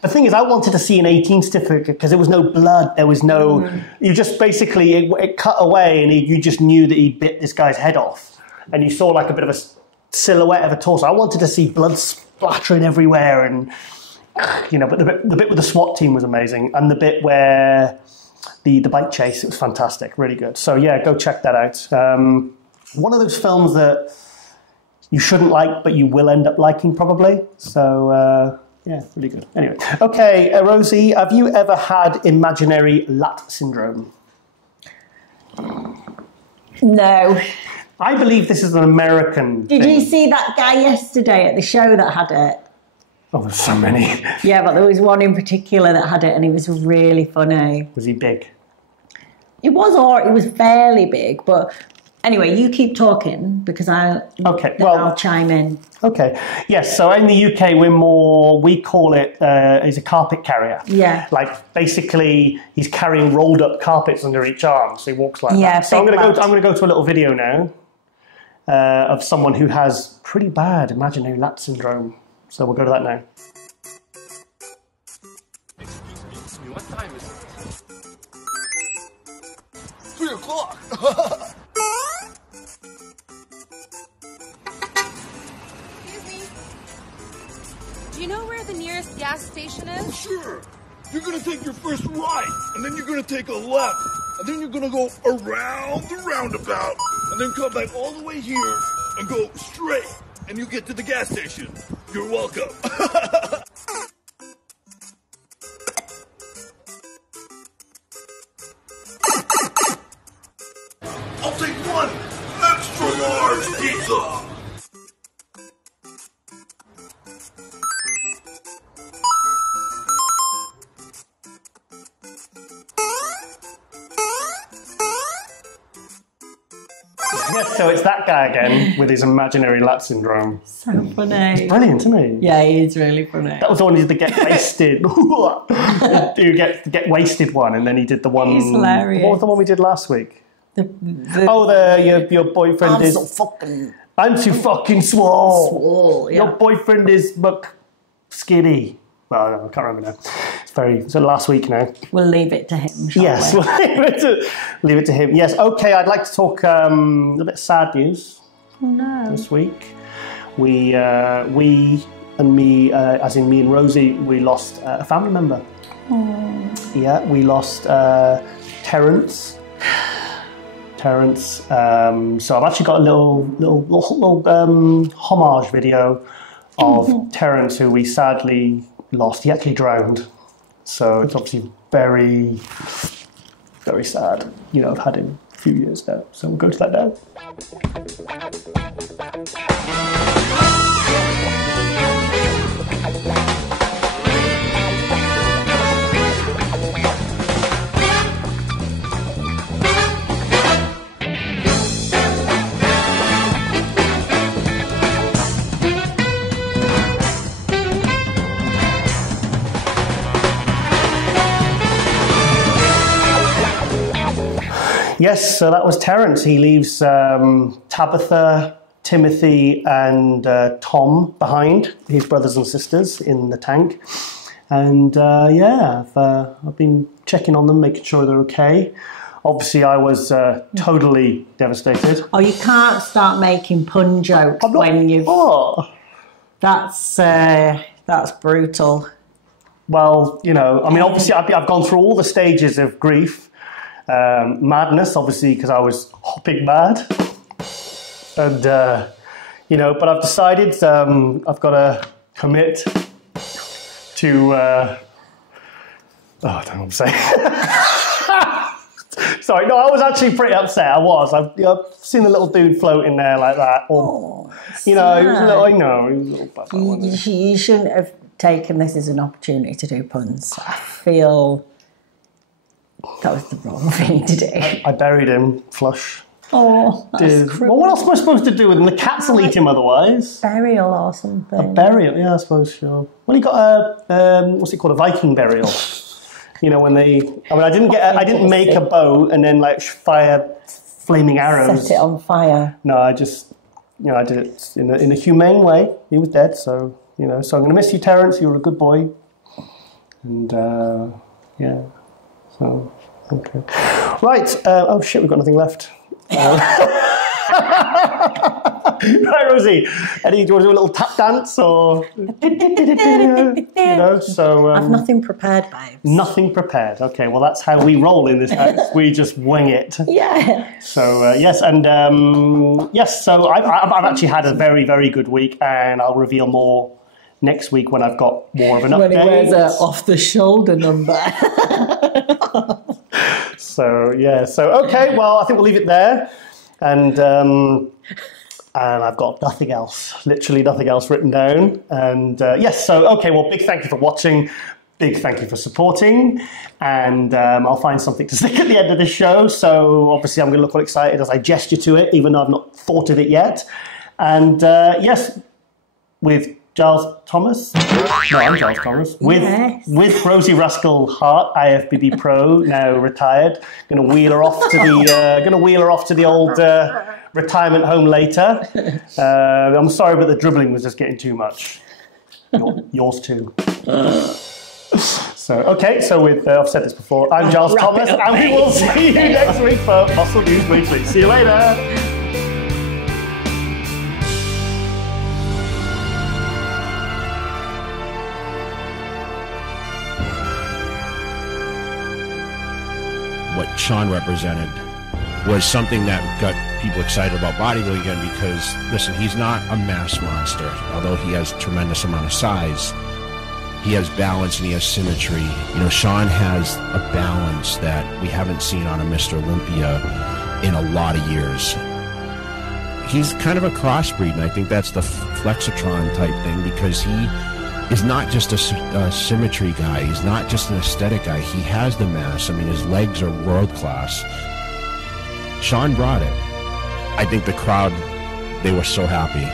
The thing is, I wanted to see an 18 certificate because there was no blood. There was no. You just basically it cut away, and you just knew that he bit this guy's head off, and you saw like a bit of a silhouette of a torso. I wanted to see blood splattering everywhere, and but the bit with the SWAT team was amazing, and the bit where. The bike chase, it was fantastic, really good. So yeah, go check that out. One of those films that you shouldn't like, but you will end up liking probably. So yeah, really good. Anyway, okay, Rosie, have you ever had imaginary lat syndrome? No. I believe this is an American Did thing. you see that guy yesterday at the show that had it? Oh, there's so many. Yeah, but there was one in particular that had it, and it was really funny. Was he big? It was fairly big, but anyway, you keep talking because I'll chime in. Okay. Yes. So in the UK, we call it he's a carpet carrier. Yeah. Like basically, he's carrying rolled up carpets under each arm, so he walks like that. So I'm going to go to a little video now of someone who has pretty bad imaginary lat syndrome. So we'll go to that now. Excuse me, what time is it? 3 o'clock. Excuse me. Do you know where the nearest gas station is? Sure. You're gonna take your first right, and then you're gonna take a left, and then you're gonna go around the roundabout, and then come back all the way here and go straight, and you get to the gas station. You're welcome. I'll take one extra large pizza. Yes, so it's that guy again with his imaginary lat syndrome. So funny. He's brilliant, isn't he? Yeah, he is really funny. That was the one who did the get wasted. You get wasted one, and then he did the one. He's hilarious. What was the one we did last week? Your boyfriend is. I'm too fucking swole. Yeah. Your boyfriend is skinny. Well, I can't remember now. It's last week now. We'll leave it to him, shall Yes, we? we'll leave it to him. Yes, okay, I'd like to talk a little bit of sad news this week. We and me, as in me and Rosie, we lost a family member. Yeah, we lost Terence. So I've actually got a little homage video of Terence, who we sadly lost. He actually drowned. So it's obviously very, very sad. You know, I've had him a few years now. So we'll go to that now. Yes, so that was Terence. He leaves Tabitha, Timothy, and Tom behind, his brothers and sisters, in the tank. And I've been checking on them, making sure they're okay. Obviously, I was totally devastated. Oh, you can't start making pun jokes when you've... Oh. That's brutal. Well, you know, I mean, obviously, I've gone through all the stages of grief. Madness, obviously, because I was hopping mad. And, but I've decided I've got to commit to... I don't know what I'm saying. Sorry, no, I was actually pretty upset. I was. I've seen a little dude floating there like that. Or, he was a little, he was a little buffer, wasn't he? You shouldn't have taken this as an opportunity to do puns. I feel that was the wrong thing to do. I buried him flush. Oh, that's cruel. Well, what else am I supposed to do with him? The cats will eat him otherwise. Burial or something. A burial, yeah, I suppose, sure. Well, he got a, what's it called, a Viking burial. You know, when they... I didn't make a bow and then, like, fire flaming arrows. Set it on fire. No, I just, I did it in a humane way. He was dead, so, so I'm going to miss you, Terence. You were a good boy. And, yeah, so, okay. Right, oh, shit, we've got nothing left. Right, Rosie, do you want to do a little tap dance or so I've nothing prepared, babes. Nothing prepared. Okay, well that's how we roll in this house. We just wing it. Yeah. So yes, and yes. So I've actually had a very, very good week, and I'll reveal more next week when I've got more of an update. When it wears an off-the-shoulder number. So yeah. So okay. Well, I think we'll leave it there, and I've got nothing else, literally nothing else written down. And yes, so, okay, well, big thank you for watching. Big thank you for supporting. And I'll find something to stick at the end of this show. So obviously I'm going to look all excited as I gesture to it, even though I've not thought of it yet. And yes, with Giles Thomas. No, I'm Giles Thomas. With Rosie Rascal Hart, IFBB Pro, now retired. Going to wheel her off to the old retirement home later. I'm sorry, but the dribbling was just getting too much. Yours too. So okay, so I've said this before. I'm Giles Thomas, and we will see you next week for Muscle News Weekly. See you later. What Shawn represented was something that got people excited about bodybuilding again because, listen, he's not a mass monster. Although he has a tremendous amount of size, he has balance and he has symmetry. Shawn has a balance that we haven't seen on a Mr. Olympia in a lot of years. He's kind of a crossbreed, and I think that's the Flexitron type thing because he is not just a symmetry guy. He's not just an aesthetic guy. He has the mass. I mean, his legs are world class. Shawn brought it. I think the crowd, they were so happy.